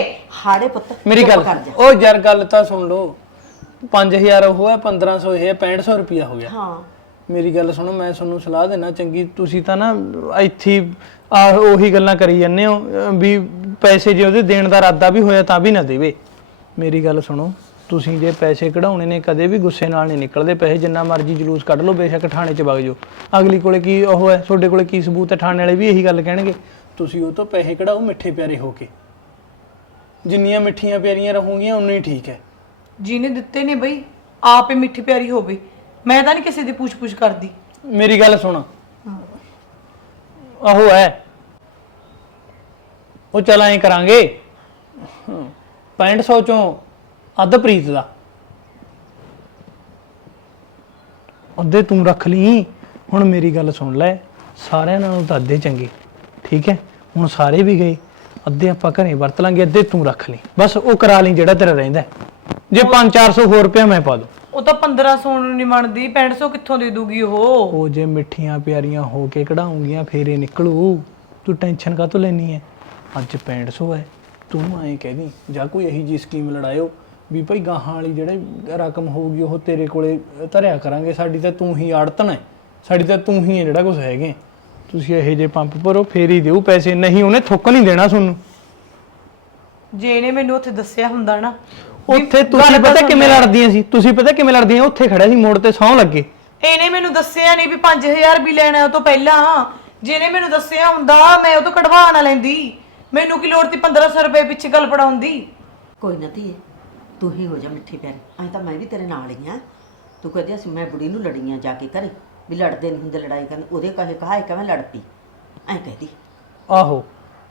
ਹਾੜੇ ਪੁੱਤ ਮੇਰੀ ਗੱਲ ਕਰ ਜਾ। ਉਹ ਯਾਰ ਗੱਲ ਤਾਂ ਸੁਣ ਲਓ। 5000 ਉਹ ਹੈ 1500 ਇਹ ਹੈ 6500 ਰੁਪਿਆ ਹੋ ਗਿਆ। ਹਾਂ। ਮੇਰੀ ਗੱਲ ਸੁਣੋ, ਮੈਂ ਤੁਹਾਨੂੰ ਸਲਾਹ ਦੇਣਾ ਚੰਗੀ, ਤੁਸੀਂ ਤਾਂ ਨਾ ਇੱਥੇ ਹੀ ਆਹ ਉਹੀ ਗੱਲਾਂ ਕਰੀ ਜਾਂਦੇ ਹੋ ਅਹ ਵੀ ਪੈਸੇ ਜੇ ਉਹਦੇ ਦੇਣ ਦਾ ਇਰਾਦਾ ਵੀ ਹੋਇਆ ਤਾਂ ਵੀ ਨਾ ਦੇਵੇ। ਮੇਰੀ ਗੱਲ ਸੁਣੋ, ਤੁਸੀਂ ਜੇ ਪੈਸੇ ਕਢਾਉਣੇ ਨੇ, ਕਦੇ ਵੀ ਗੁੱਸੇ ਨਾਲ ਨਹੀਂ ਨਿਕਲਦੇ, ਪੈਸੇ ਜਿੰਨਾ ਮਰਜ਼ੀ ਜਲੂਸ ਕੱਢ ਲਓ, ਬੇਸ਼ੱਕ ਥਾਣੇ 'ਚ ਵਗ ਜਾਓ। ਅਗਲੀ ਕੋਲੇ ਕੀ ਉਹ ਹੈ, ਤੁਹਾਡੇ ਕੋਲੇ ਕੀ ਸਬੂਤ ਹੈ, ਥਾਣੇ ਵਾਲੇ ਵੀ ਇਹੀ ਗੱਲ ਕਹਿਣਗੇ। ਤੁਸੀਂ ਉਹ ਤੋਂ ਪੈਸੇ ਕਢਾਓ, ਮਿੱਠੇ ਪਿਆਰੇ ਹੋ ਕੇ। ਜਿੰਨੀਆਂ ਮਿੱਠੀਆਂ ਪਿਆਰੀਆਂ ਰਹੂਗੀਆਂ, ਉਨੀ ਹੀ ਠੀਕ ਹੈ। ਜਿਹਨੇ ਦਿੱਤੇ ਨੇ ਬਈ, ਆਪੇ ਮਿੱਠੀ ਪਿਆਰੀ ਹੋਵੇ। ਮੈਂ ਤਾਂ ਨਹੀਂ ਕਿਸੇ ਦੀ ਪੁੱਛ ਪੁੱਛ ਕਰਦੀ। ਮੇਰੀ ਗੱਲ ਸੁਣ। ਆਹੋ ਹੈ। ਉਹ ਚਲ ਐਂ ਕਰਾਂਗੇ। 6500 ਚੋਂ ਅੱਧ ਪ੍ਰੀਤ ਦਾ। ਅੱਧੇ ਤੂੰ ਰੱਖ ਲਈ। ਹੁਣ ਮੇਰੀ ਗੱਲ ਸੁਣ ਲੈ। ਸਾਰਿਆਂ ਨਾਲੋਂ ਤਾਂ ਅੱਧੇ ਚੰਗੇ। ਠੀਕ ਹੈ? ਹੁਣ ਸਾਰੇ ਵੀ ਗਏ। ਅੱਧੇ ਆਪਾਂ ਘਰੇ ਵਰਤ ਲਾਂਗੇ, ਅੱਧੇ ਤੂੰ ਰੱਖ ਲਈ। ਬਸ ਉਹ ਕਰਾ ਲਈ ਜਿਹੜਾ ਤੇਰਾ ਰਹਿੰਦਾ। ਹੈ। ਜੇ 5-400 ਹੋਰ ਰੁਪਇਆ ਮੈਂ ਪਾ ਦੂੰ। ਉਹ ਤਾਂ 1500 ਨੂੰ ਨਹੀਂ ਮੰਨਦੀ 6500 ਕਿੱਥੋਂ ਦੇ ਦੂਗੀ ਉਹ? ਉਹ ਜੇ ਮਿੱਠੀਆਂ ਪਿਆਰੀਆਂ ਹੋ ਕੇ ਕਢਾਉਂਗੀਆਂ ਫੇਰ ਇਹ ਨਿਕਲੂ। ਤੂੰ ਟੈਨਸ਼ਨ ਕਾਹਤੋਂ ਲੈਣੀ ਹੈ ਅੱਜ 6500 ਹੈ ਤੂੰ ਐਂ ਕਹਿਦੀ ਜਾਂ ਕੋਈ ਇਹੀ ਜੀ ਸਕੀਮ ਲੜਾਇਓ ਵੀ ਭਾਈ ਗਾਹਾਂ ਵਾਲੀ ਜਿਹੜੇ ਰਕਮ ਹੋਊਗੀ ਉਹ ਤੇਰੇ ਕੋਲੇ ਧਰਿਆ ਕਰਾਂਗੇ। ਸਾਡੀ ਤਾਂ ਤੂੰ ਹੀ ਆੜਤਣ ਹੈ ਸਾਡੀ ਤਾਂ ਤੂੰ ਹੀ ਹੈ ਜਿਹੜਾ ਕੁਝ ਹੈਗੇ ਤੁਸੀਂ ਇਹੋ ਜੇ ਪੰਪ ਭਰੋ ਫੇਰ ਹੀ ਦਿਓ ਪੈਸੇ ਨਹੀਂ ਉਹਨੇ ਥੁੱਕ ਨਹੀਂ ਦੇਣਾ ਤੁਹਾਨੂੰ। ਜੇ ਇਹਨੇ ਮੈਨੂੰ ਉੱਥੇ ਦੱਸਿਆ ਹੁੰਦਾ ਨਾ ਉੱਥੇ ਤੁਸੀਂ ਪਤਾ ਕਿਵੇਂ ਲੜਦੀਆਂ ਸੀ? ਤੁਸੀਂ ਪਤਾ ਕਿਵੇਂ ਲੜਦੀਆਂ ਉੱਥੇ ਖੜਿਆ ਸੀ ਮੋੜ ਤੇ ਸੌਂ ਲੱਗੇ। ਇਹਨੇ ਮੈਨੂੰ ਦੱਸਿਆ ਨਹੀਂ ਵੀ 5000 ਵੀ ਲੈਣਾ ਉਹ ਤੋਂ ਪਹਿਲਾਂ। ਜਿਹਨੇ ਮੈਨੂੰ ਦੱਸਿਆ ਹੁੰਦਾ ਮੈਂ ਉਹ ਤੋਂ ਕਢਵਾ ਨਾ ਲੈਂਦੀ। ਮੈਨੂੰ ਕੀ ਲੋੜ ਸੀ 1500 ਰੁਪਏ ਪਿੱਛੇ ਗੱਲ ਪੜਾਉਂਦੀ ਕੋਈ ਨਾ ਧੀਏ ਤੂੰ ਹੀ ਹੋ ਜਾ ਮਿੱਠੀ ਪਿਆਰੀ ਐਂ ਤਾਂ ਮੈਂ ਵੀ ਤੇਰੇ ਨਾਲ ਹੀ ਆ। ਤੂੰ ਕਹਦੀ ਅਸੀਂ ਮੈਂ ਬੁੜੀ ਨੂੰ ਲੜੀਆਂ ਜਾ ਕੇ ਘਰੇ। ਵੀ ਲੜਦੇ ਨਹੀਂ ਹੁੰਦੇ ਲੜਾਈ ਕਰਨ। ਉਹਦੇ ਕਹੇ ਕਹਾ ਕਿਵੇਂ ਲੜ ਪਈ? ਐਂ ਕਹਦੀ ਆਹੋ।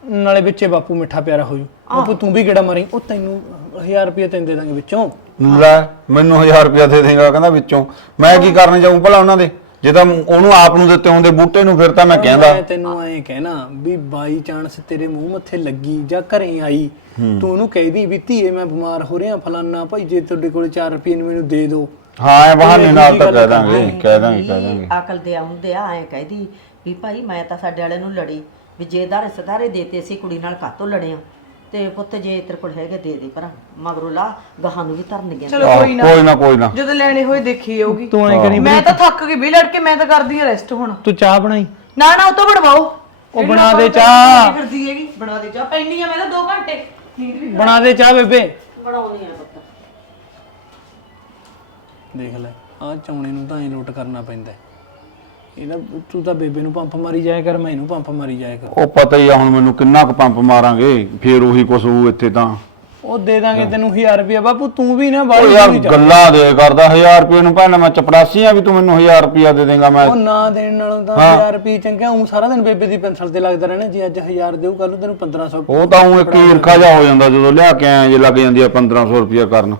ਨਾਲੇ ਵਿੱਚੇ ਬਾਪੂ ਮਿੱਠਾ ਪਿਆਰਾ ਹੋ ਜੂ ਬਾਪੂ ਤੂੰ ਵੀ ਕਿਹੜਾ ਮਾਰੀ? ਉਹ ਤੈਨੂੰ 1000 ਰੁਪਏ ਤੈਨੂੰ ਦੇ ਦਾਂਗੇ ਵਿੱਚੋਂ। ਲੈ ਮੈਨੂੰ 1000 ਰੁਪਇਆ ਦੇ ਦੇਗਾ ਕਹਿੰਦਾ ਵਿੱਚੋਂ। ਮੈਂ ਕੀ ਕਰਨ ਜਾਊਂ ਭਲਾ ਉਹਨਾਂ ਦੇ? ਜੇ ਤਾਂ ਉਹਨੂੰ ਆਪ ਨੂੰ ਦਿੱਤੇ ਹੁੰਦੇ ਬੂਟੇ ਨੂੰ ਫਿਰ ਤਾਂ ਮੈਂ ਕਹਿੰਦਾ। ਮੈਂ ਤੈਨੂੰ ਐਂ ਕਹਿਣਾ ਵੀ ਬਾਈ ਚਾਂਸ ਤੇਰੇ ਮੂੰਹ ਮੱਥੇ ਲੱਗੀ ਜਾਂ ਘਰੇ ਆਈ। ਤੂੰ ਉਹਨੂੰ ਕਹਿਦੀ ਵੀ ਧੀਏ ਮੈਂ ਬਿਮਾਰ ਹੋ ਰਿਹਾ ਫਲਾਨਾ ਭਾਈ ਜੇ ਤੁਹਾਡੇ ਕੋਲ 4 ਰੁਪਏ ਨੂੰ ਮੈਨੂੰ ਦੇ ਦਿਓ ਹਾਂ ਇਹ ਬਹਾਨੇ ਨਾਲ ਤਾਂ ਕਹਿ ਦਾਂਗੇ ਕਹਿ ਦਾਂਗੇ ਕਹਿ ਦਾਂਗੇ। ਅਕਲ ਦੇ ਆਉਂਦੇ ਆ ਐਂ ਕਹਦੀ ਵੀ ਭਾਈ ਮੈਂ ਤਾਂ ਸਾਡੇ ਵਾਲੇ ਨੂੰ ਲੜੀ। ਵੀ ਜੇ ਦਾਰੇ ਸਦਾਰੇ ਦੇਤੇ ਅਸੀਂ ਕੁੜੀ ਨਾਲ ਕਾਤੋਂ ਲੜਿਆ ਤੇ ਪੁੱਤ ਜੇ ਤੇਰੇ ਕੋਲ ਹੈਗੇ ਦੇ ਦੇ ਪਰ ਮਗਰੋਂ ਲਾ ਗਾਹਾਂ ਨੂੰ ਵੀ ਧਰਨਗੇ ਚਲੋ ਆਹੋ, ਕੋਈ ਨਾ। ਕੋਈ ਨਾ ਕੋਈ ਨਾ। ਜਦੋਂ ਲੈਣੇ ਹੋਏ ਦੇਖੀ ਜਾਊਗੀ। ਤੂੰ ਐਂ ਕਰੀ ਮੈਂ ਤਾਂ ਥੱਕ ਗਈ ਵੀ ਲੜ ਕੇ ਮੈਂ ਤਾਂ ਕਰਦੀ ਆ ਰੈਸਟ ਹੁਣ। ਤੂੰ ਚਾਹ ਬਣਾਈ? ਨਾ ਨਾ ਉਹ ਤੋਂ ਬਣਵਾਓ। ਉਹ ਬਣਾ ਦੇ ਚਾਹ। ਨੂੰ ਫਿਰਦੀ ਹੈਗੀ। ਬਣਾ ਦੇ ਚਾਹ। ਪੈਣੀ ਆ ਮੈਂ ਤਾਂ 2 ਘੰਟੇ। ਨੀਂਦ ਵੀ ਬਣਾ ਦੇ ਚਾਹ ਬੇਬੇ। ਬਣਾਉਣੀ ਆ ਪੁੱਤ। ਦੇਖ ਲੈ ਆਹ ਚੌਣੇ ਨੂੰ ਤਾਂ ਐ ਲੋਟ ਕਰਨਾ ਪੈਂਦਾ। ਹੈ। ਇਹ ਨਾ ਤੂੰ ਤਾਂ ਬੇਬੇ ਨੂੰ ਪੰਪ ਮਾਰੀ ਜਾਇਆ ਕਰ ਮੈਂ ਇਹਨੂੰ ਪੰਪ ਮਾਰੀ ਜਾਇਆ ਕਰ। ਉਹ ਪਤਾ ਹੀ ਆ ਹੁਣ ਮੈਨੂੰ ਕਿੰਨਾ ਕੁ ਪੰਪ ਮਾਰਾਂਗੇ ਫੇਰ ਉਹੀ ਕੁਛ ਹੋਊ ਇੱਥੇ ਤਾਂ। ਉਹ ਦੇ ਦਾਂਗੇ ਤੈਨੂੰ 1000 ਰੁਪਏ ਬਾਪੂ ਤੂੰ ਵੀ ਨਾ ਉਹ ਬਾਹਰ ਯਾਰ ਗੱਲਾਂ ਦੇ ਕਰਦਾ 1000 ਰੁਪਏ ਨੂੰ ਭੈਣਾ ਮੈਂ ਚਪੜਾਸੀ ਆ ਵੀ ਤੂੰ ਮੈਨੂੰ 1000 ਰੁਪਇਆ ਦੇ ਦੇਂਗਾ ਮੈਂ। ਉਹ ਨਾ ਦੇਣ ਨਾਲੋਂ ਤਾਂ 1000 ਰੁਪਏ ਚੰਗਾ ਉਹ ਸਾਰਾ ਦਿਨ ਬੇਬੇ ਦੀ ਪੈਨਸਲ ਤੇ ਲੱਗਦਾ ਰਹਿਣਾ ਜੇ ਅੱਜ 1000 ਦੇਊ ਕੱਲ ਨੂੰ ਤੈਨੂੰ 1500 ਉਹ ਤਾਂ ਉਹ ਇੱਕ ਈਰਖਾ ਜਾ ਹੋ ਜਾਂਦਾ ਜਦੋਂ ਲਿਆ ਕੇ ਆਇਆ ਜੇ ਲੱਗ ਜਾਂਦੀ ਆ 1500 ਰੁਪਇਆ ਕਰਨ।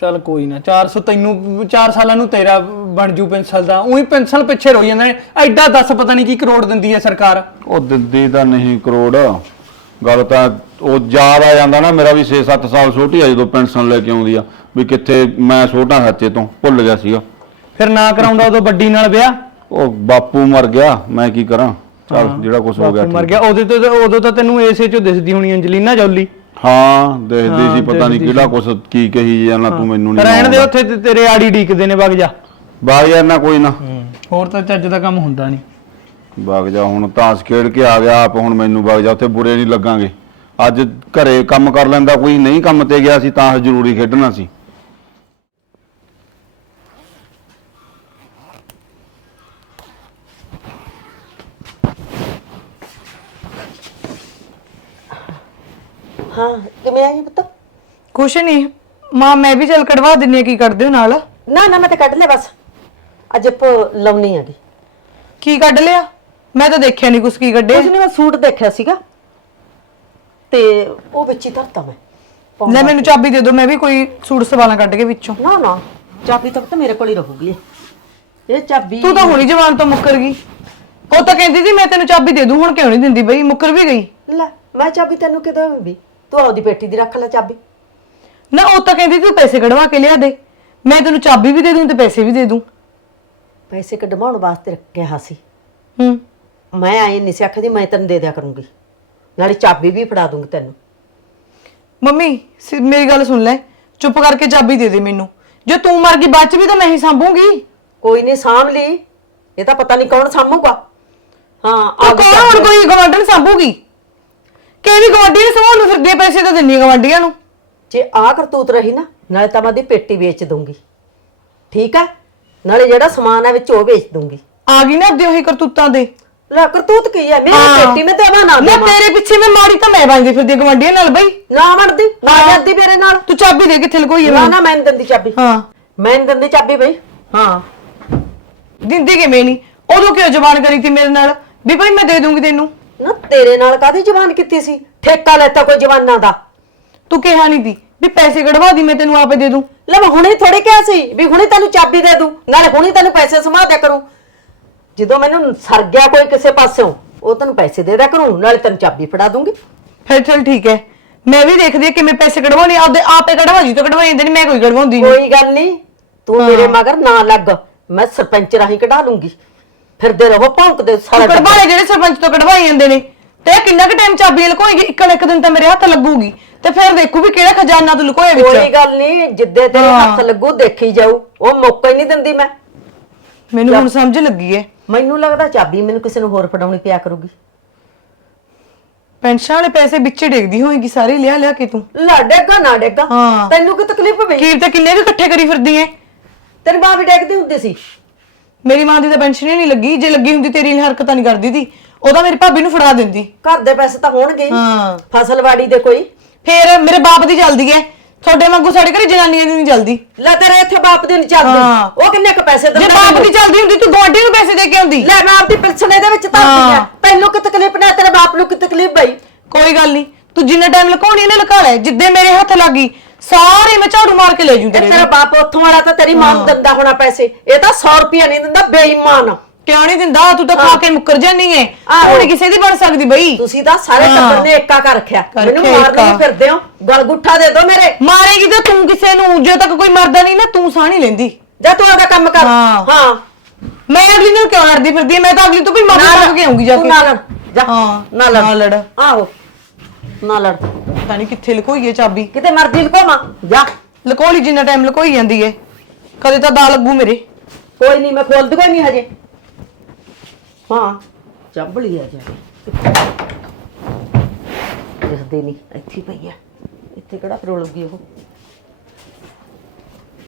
ਚੱਲ ਕੋਈ ਨਾ 400 ਤੈਨੂੰ 4 ਸਾਲਾਂ ਨੂੰ ਤੇਰਾ ਬਣ ਜੂ ਪੈਨਸਲ ਦਾ ਉਹੀ ਪੈਨਸਲ ਪਿੱਛੇ ਰੋਈ ਜਾਂਦੇ ਨੇ ਐਡਾ ਦੱਸ ਪਤਾ ਨਹੀਂ ਕੀ ਕਰੋੜ ਦਿੰਦੀ ਹੈ ਸਰਕਾਰ। ਉਹ ਦਿੰਦੀ ਤਾਂ ਨਹੀਂ ਕਰੋੜ। ਗੱਲ ਤਾਂ ਉਹ ਯਾਦ ਆ ਜਾਂਦਾ ਨਾ ਮੇਰਾ ਵੀ 6-7 ਸਾਲ ਛੋਟੀ ਆ ਜਦੋਂ ਪੈਨਸ਼ਨ ਲੈ ਕੇ ਆਉਂਦੀ ਆ ਵੀ ਕਿੱਥੇ ਮੈਂ ਛੋਟਾ ਸੱਚੇ ਤੋਂ ਭੁੱਲ ਗਿਆ ਸੀਗਾ। ਫਿਰ ਨਾ ਕਰਾਉਂਦਾ ਉਦੋਂ ਵੱਡੀ ਨਾਲ ਵਿਆਹ? ਉਹ ਬਾਪੂ ਮਰ ਗਿਆ ਮੈਂ ਕੀ ਕਰਾਂ? ਚੱਲ ਜਿਹੜਾ ਕੁਝ ਹੋ ਗਿਆ ਬਾਪੂ ਮਰ ਗਿਆ। ਉਹਦੇ ਤੋਂ ਉਦੋਂ ਤਾਂ ਤੈਨੂੰ ਏਸੇ ਚੋਂ ਦਿਸਦੀ ਹੋਣੀ ਅੰਜਲੀਨਾ ਜੌਲੀ ਹਾਂ ਦੇਖਦੀ ਸੀ ਪਤਾ ਨਹੀਂ ਕਿਹੜਾ ਕੁਝ ਕੀ ਕਹੀ ਜਾਣਾ ਤੂੰ ਮੈਨੂੰ ਨਹੀਂ ਰਹਿਣ ਦੇ ਉੱਥੇ ਤੇ ਤੇਰੇ ਆੜੀ ਡੀਕਦੇ ਨੇ ਵਗ ਜਾ। ਬਾਗ ਯਾਰ ਨਾ ਕੋਈ ਨਾ। ਹੋਰ ਤਾਂ ਚੱਜ ਦਾ ਕੰਮ ਹੁੰਦਾ ਨਹੀਂ ਵਗ ਜਾ ਹੁਣ ਤਾਂਸ ਖੇਡ ਕੇ ਆ ਗਿਆ ਆਪ ਹੁਣ ਮੈਨੂੰ ਵਗ ਜਾ ਉੱਥੇ ਬੁਰੇ ਨਹੀਂ ਲੱਗਾਂਗੇ। ਅੱਜ ਘਰੇ ਕੰਮ ਕਰ ਲੈਂਦਾ ਕੋਈ ਨਹੀਂ ਕੰਮ ਤੇ ਗਿਆ ਸੀ ਤਾਂ ਜ਼ਰੂਰੀ ਖੇਡਣਾ ਸੀ। ਹਾਂ ਕਿਵੇਂ ਆਈ ਪੁੱਤ? ਕੁਛ ਨਹੀਂ ਮਾਂ ਮੈਂ ਵੀ ਚੱਲ ਕਢਵਾ ਦਿੰਨੀ ਆ ਕੀ ਕਰਦੇ ਹੋ ਨਾਲ? ਨਾ ਨਾ ਮੈਂ ਤਾਂ ਕੱਢ ਲਿਆ ਬਸ। ਅੱਜ ਪ ਲਾਉਣੀ ਹੈਗੀ ਕੀ ਕੱਢ ਲਿਆ? ਮੈਂ ਤਾਂ ਦੇਖਿਆ ਨਹੀਂ ਕੁਛ ਕੀ ਕੱਢੇ। ਕੁਝ ਨਹੀਂ ਮੈਂ ਸੂਟ ਦੇਖਿਆ ਸੀਗਾ। ਤੇ ਉਹ ਵਿੱਚ ਹੀ ਧਰਤਾ ਮੈਂ। ਪਾਉਣ ਲੈ ਮੈਨੂੰ ਚਾਬੀ ਦੇ ਦਿਓ ਮੈਂ ਵੀ ਕੋਈ ਸੂਟ ਸਵਾਲਾਂ ਕੱਢ ਕੇ ਵਿੱਚੋਂ। ਨਾ ਨਾ ਚਾਬੀ ਤੱਕ ਤਾਂ ਮੇਰੇ ਕੋਲ ਹੀ ਰਹੂਗੀ। ਇਹ। ਇਹ ਚਾਬੀ ਤੂੰ ਤਾਂ ਹੁਣੀ ਜਵਾਨ ਤੋਂ ਮੁੱਕਰ ਗਈ। ਉਹ ਤਾਂ ਕਹਿੰਦੀ ਸੀ ਮੈਂ ਤੈਨੂੰ ਚਾਬੀ ਦੇ ਦੂੰ ਹੁਣ ਕਿਉਂ ਨਹੀਂ ਦਿੰਦੀ ਬਈ? ਮੁੱਕਰ ਵੀ ਗਈ। ਲੈ ਮੈਂ ਚਾਬੀ ਤੈਨੂੰ ਕਿਦੋਂ ਵੀ ਤੂੰ ਆਪਦੀ ਪੇਟੀ ਦੀ ਰੱਖ ਲੈ ਚਾਬੀ। ਨਾ ਉਹ ਤਾਂ ਕਹਿੰਦੀ ਤੂੰ ਪੈਸੇ ਕਢਵਾ ਕੇ ਲਿਆ ਦੇ। ਮੈਂ ਤੈਨੂੰ ਚਾਬੀ ਵੀ ਦੇ ਦੂੰ ਤੇ ਪੈਸੇ ਵੀ ਦੇ ਦੂੰ। ਪੈਸੇ ਕਢਵਾਉਣ ਵਾਸਤੇ ਕਿਹਾ ਸੀ। ਹੂੰ। ਮੈਂ ਆਏ ਨਹੀਂ ਸੀ ਆਖਦੀ ਮੈਂ ਤੈਨੂੰ ਦੇ ਦਿਆ ਕਰੂੰਗੀ। ਨਾਲੇ ਚਾਬੀ ਵੀ ਫੜਾ ਦੂੰਗੀ ਤੈਨੂੰ। ਮੰਮੀ ਸਿ- ਮੇਰੀ ਗੱਲ ਸੁਣ ਲੈ। ਚੁੱਪ ਕਰਕੇ ਚਾਬੀ ਦੇ ਦੇ ਮੈਨੂੰ। ਜੇ ਤੂੰ ਮਰ ਗਈ ਬਾਅਦ ਚ ਵੀ ਤਾਂ ਮੈਂ ਹੀ ਸੰਭੂਗੀ। ਕੋਈ ਨਹੀਂ ਸਾਂਭ ਲਈ। ਇਹ ਤਾਂ ਪਤਾ ਨਹੀਂ ਕੌਣ ਸਾਂਭੂਗਾ। ਹਾਂ ਉਹ ਆਪਦੀ ਕੌਣ ਹੁਣ ਕੋਈ ਗਵਾਂਢਣ ਸੰਭੂਗੀ? ਕਿਹੜੀ ਗਵਾਂਢੀ ਨੂੰ ਸੰਭਾਲ ਨੂੰ ਫਿਰਦੀ ਆ, ਪੈਸੇ ਤਾਂ ਦਿੰਨੀ ਆ ਗਵਾਂਢੀਆਂ ਨੂੰ? ਜੇ ਆ ਕਰਤੂਤ ਰਹੀ ਨਾ ਨਾਲੇ ਤਾਂ ਮੈਂ ਉਹਦੀ ਪੇਟੀ ਵੇਚ ਦੂੰਗੀ। ਠੀਕ ਹੈ ਨਾਲੇ ਜਿਹੜਾ ਸਮਾਨ ਹੈ ਵਿੱਚ ਉਹ ਵੇਚ ਦੂੰਗੀ। ਆ ਗਈ ਨਾ ਅੱਧੀ ਉਹੀ ਕਰਤੂਤਾਂ ਦੇ। ਲੈ ਕਰਤੂਤ ਕੀ ਹੈ ਮੇਰੀ ਹਾਂ। ਪੇਟੀ ਮੈਂ ਦੇਵਾਂ ਨਾ ਨਾ ਦੇਵਾਂ। ਤੇਰੇ ਪਿੱਛੇ ਮੈਂ ਮਾੜੀ ਤਾਂ ਮੈਂ ਵੱਜਦੀ ਫਿਰਦੀ ਆ ਗਵਾਂਢੀਆਂ ਨਾਲ ਬਈ। ਨਾ ਵੜਦੀ ਨਾ ਹਾਂ। ਜਾਂਦੀ ਮੇਰੇ ਨਾਲ। ਤੂੰ ਚਾਬੀ ਦੇ ਕਿੱਥੇ ਲਕੋਈ ਨਾ ਹੈ ਨਾ ਮੈਂ ਨੀ ਦਿੰਦੀ ਚਾਬੀ। ਹਾਂ। ਮੈਂ ਨੀ ਦਿੰਦੀ ਚਾਬੀ ਬਈ। ਹਾਂ। ਦਿੰਦੀ ਕਿਵੇਂ ਨਹੀਂ ਉਦੋਂ ਕਿਉਂ ਜ਼ਬਾਨ ਕਰੀ ਤੀ ਮੇਰੇ ਨਾਲ? ਵੀ ਭਾਈ ਮੈਂ ਦੇ ਦੂੰਗੀ ਤੈਨੂੰ। ਨਾ ਤੇਰੇ ਨਾਲ ਕਾਦੀ ਜ਼ਬਾਨ ਕੀਤੀ ਸੀ? ਠੇਕਾ ਲੈਤਾ ਕੋਈ ਜਵਾਨਾਂ ਦਾ। ਤੂੰ ਕਿਹਾ ਨਹੀਂ ਤੀ ਵੀ ਪੈਸੇ ਕਢਵਾ ਦੀ ਮੈਂ ਤੈਨੂੰ ਆਪੇ ਦੇ ਦੂੰ। ਲੈ ਮੈਂ ਹੁਣੇ ਥੋੜੀ ਕਿਹਾ ਸੀ ਵੀ ਹੁਣੇ ਤੈਨੂੰ ਚਾਬੀ ਦੇ ਦੂੰ ਨਾਲੇ ਹੁਣੇ ਤੈਨੂੰ ਪੈਸੇ ਸਮਾ ਦਿਆ ਕਰੂੰ। ਜਦੋਂ ਮੈਨੂੰ ਸਰ ਗਿਆ ਕੋਈ ਕਿਸੇ ਪਾਸਿਓਂ ਉਹ ਤੈਨੂੰ ਪੈਸੇ ਦੇ ਦਿਆ ਕਰੂੰ ਨਾਲੇ ਤੈਨੂੰ ਚਾਬੀ ਫੜਾ ਦੂੰਗੀ। ਫਿਰ ਚਲ ਠੀਕ ਹੈ। ਮੈਂ ਵੀ ਦੇਖਦੀ ਆ ਕਿਵੇਂ ਪੈਸੇ ਕਢਵਾਉਣੇ ਆਪਦੇ ਆਪੇ ਕਢਵਾ ਜੀ ਤੂੰ ਕਢਵਾਈ ਜਾਂਦੇ ਨਹੀਂ ਮੈਂ ਕੋਈ ਕਢਵਾਉਂਦੀ ਨਹੀਂ ਕੋਈ ਗੱਲ ਨਹੀਂ ਤੂੰ ਮੇਰੇ ਮਗਰ ਨਾ ਲੱਗ ਮੈਂ ਸਰਪੰਚ ਰਾਹੀਂ ਕਢਾ ਲੂੰਗੀ। ਫਿਰਦੇ ਰਹੋ ਭੌਂਕਦੇ ਸਾਰਾ ਤੂੰ ਕਢਵਾਏ ਜਿਹੜੇ ਸਰਪੰਚ ਤੋਂ ਕਢਵਾਈ ਜਾਂਦੇ ਨੇ। ਤੇ ਇਹ ਕਿੰਨਾ ਕੁ ਟਾਈਮ ਚਾਬੀ ਲਕੋਏਗੀ ਇੱਕ ਨਾ ਇੱਕ ਦਿਨ ਤਾਂ ਮੇਰੇ ਹੱਥ ਲੱਗੂਗੀ। ਤੇ ਫਿਰ ਦੇਖੂ ਵੀ ਕਿਹੜਾ ਖਜ਼ਾਨਾ ਤੂੰ ਲਕੋਏ ਕੋਈ ਵਿੱਚ ਗੱਲ ਨਹੀਂ ਜਿੱਦੇ ਤੇਰੇ ਹਾਂ। ਹੱਥ ਲੱਗੂ ਦੇਖੀ ਜਾਊ। ਉਹ ਮੌਕਾ ਹੀ ਨਹੀਂ ਦਿੰਦੀ ਮੈਂ। ਮੈਨੂੰ ਹੁਣ ਸਮਝ ਲੱਗੀ ਹੈ ਮੈਨੂੰ ਲੱਗਦਾ ਚਾਬੀ ਮੈਨੂੰ ਕਿਸੇ ਨੂੰ ਹੋਰ ਫੜਾਉਣੀ ਪਿਆ ਕਰੂਗੀ। ਪੈਨਸ਼ਨ ਵਾਲੇ ਪੈਸੇ ਵਿੱਚੇ ਡੇਗਦੀ ਹੋਏਗੀ ਸਾਰੇ ਲਿਆ ਲਿਆ ਕੇ ਤੂੰ। ਲਾ ਡੇਗਾ ਨਾ ਡੇਗਾ? ਹਾਂ। ਤੈਨੂੰ ਕੀ ਤਕਲੀਫ ਪਈ? ਕੀ ਤੇ ਕਿੰਨੇ ਵੀ ਇਕੱਠੇ ਕਰੀ ਫਿਰਦੀ ਐ ਤੇਰੀ ਮਾਂ ਵੀ ਡੇਗਦੀ ਹੁੰਦੀ ਸੀ। ਮੇਰੀ ਮਾਂ ਦੀ ਤਾਂ ਪੈਨਸ਼ਨ ਹੀ ਨਹੀਂ ਲੱਗੀ। ਜੇ ਲੱਗੀ ਹੁੰਦੀ ਤੇਰੀ ਹਰਕਤਾਂ ਨਹੀਂ ਕਰਦੀ ਤੀ। ਉਹਦਾ ਮੇਰੀ ਭਾਬੀ ਨੂੰ ਫੜਾ ਦਿੰਦੀ। ਘਰ ਦੇ ਪੈਸੇ ਤਾਂ ਹੋਣਗੇ ਹੀ। ਹਾਂ। ਫਸਲਵਾੜੀ ਦੇ ਕੋਈ। ਫੇਰ ਮੇਰੇ ਬਾਪ ਦੀ ਚੱਲਦੀ ਐ। ਤੁਹਾਡੇ ਵਾਂਗੂ ਸਾਡੇ ਘਰੇ ਜਨਾਨੀਆਂ ਦੀ ਨਹੀਂ ਚੱਲਦੀ। ਲੈ ਤੇਰੇ ਇੱਥੇ ਬਾਪ ਦੀ ਨਹੀਂ ਹਾਂ। ਚੱਲਦੀ ਉਹ ਕਿੰਨੇ ਕ ਪੈਸੇ ਜੇ ਦਿੰਦਾ ਬਾਪ? ਦੀ ਚੱਲਦੀ ਹੁੰਦੀ ਤੂੰ ਗੁਆਂਢੀ ਨੂੰ ਪੈਸੇ ਦੇ ਕੇ ਆਉਂਦੀ। ਲੈ ਮੈਂ ਆਪਦੀ ਪਿਲਸਣੇ ਦੇ ਵਿੱਚ ਧਰਦੀ ਆ। ਹਾਂ। ਤੈਨੂੰ ਕੀ ਤਕਲੀਫ? ਨਾ ਤੇਰੇ ਬਾਪ ਨੂੰ ਕੀ ਤਕਲੀਫ ਬਈ? ਕੋਈ ਗੱਲ ਨਹੀਂ ਤੂੰ ਜਿੰਨਾ ਟਾਈਮ ਲਕਾਉਣੀ ਇਹਨੇ ਲਕਾ ਲੈ। ਜਿੱਦੇ ਮੇਰੇ ਹੱਥ ਲੱਗੀ ਸਾਰੇ ਮੈਂ ਝਾੜੂ ਮਾਰ ਕੇ ਲੈ ਜੂ ਇਹ ਤੇਰੇ ਤੇਰਾ ਬਾਪ ਉੱਥੋਂ ਵਾਲਾ ਤਾਂ ਤੇਰੀ ਮਾਂ ਨੂੰ ਦਿੰਦਾ ਹੋਣਾ ਪੈਸੇ। ਇਹ ਤਾਂ 100 ਰੁਪਿਆ ਨਹੀਂ ਦਿੰਦਾ ਬੇਈਮਾਨ। ਕਿਉਂ ਨਹੀਂ ਦਿੰਦਾ? ਤੂੰ ਤਾਂ ਖਾ ਕੇ ਮੁੱਕਰ ਜਾਨੀ ਆਹੋ। ਹੁਣ ਕਿਸੇ ਦੀ ਬਣ ਸਕਦੀ ਬਈ। ਤੁਸੀਂ ਤਾਂ ਸਾਰੇ ਹਾਂ। ਟੱਬਰ ਨੇ ਏਕਾ ਕਰ ਰੱਖਿਆ। ਕਰ ਮੈਨੂੰ ਰੱਖਿਆ ਏਕਾ। ਫਿਰਦੇ ਹੋ। ਗਲਗੁੱਠਾ ਦੇ ਦਿਓ ਮੇਰੇ। ਮਾਰੇਗੀ ਤਾਂ ਤੂੰ ਕਿਸੇ ਨੂੰ। ਜੇ ਤੱਕ ਕੋਈ ਮਰਦਾ ਨਹੀਂ ਨਾ ਤੂੰ ਸਾਹ ਨਹੀਂ ਲੈਂਦੀ। ਜਾ ਤੂੰ ਆਪਦਾ ਕੰਮ ਕਰ। ਹਾਂ। ਹਾਂ। ਮੈਂ ਅਗਲੀ ਨੂੰ ਕਿਉਂ ਲੜਦੀ ਫਿਰਦੀ ਮੈਂ ਤਾਂ ਅਗਲੀ ਤੋਂ ਵੀ ਮਾਫੀ ਮੰਗ ਕੇ ਆਉਂਗੀ ਜਾ ਤੂੰ ਕੇ। ਨਾ ਲੜ। ਜਾ। ਹਾਂ, ਨਾ ਲੜ। ਨਾ ਲੜ। ਆਹੋ। ਨਾ ਲੜ। ਪਤਾ ਨਹੀਂ ਕਿੱਥੇ ਲਕੋਈ ਐ ਚਾਬੀ। ਕਿਤੇ ਮਰਜ਼ੀ ਲਕੋਵਾਂ। ਜਾ। ਲਕੋਲੀ ਜਿੰਨਾ ਟਾਈਮ ਲਕੋਈ ਜਾਂਦੀ ਐ ਕਦੇ ਤਾਂ ਦਾ ਲੱਗੂ ਮੇਰੇ। ਕੋਈ ਨਹੀਂ ਮੈਂ ਖੋਲ ਦੂਗਾ ਨਹੀਂ ਹਜੇ। ਹਾਂ ਚੱਬਲੀ ਆ ਜਾ। ਦਿਖਦੇ ਨਹੀਂ ਇੱਥੇ ਹੀ ਪਈ ਆ। ਇੱਥੇ ਕਿਹੜਾ ਪਰੋਲੂਗੀ ਉਹ?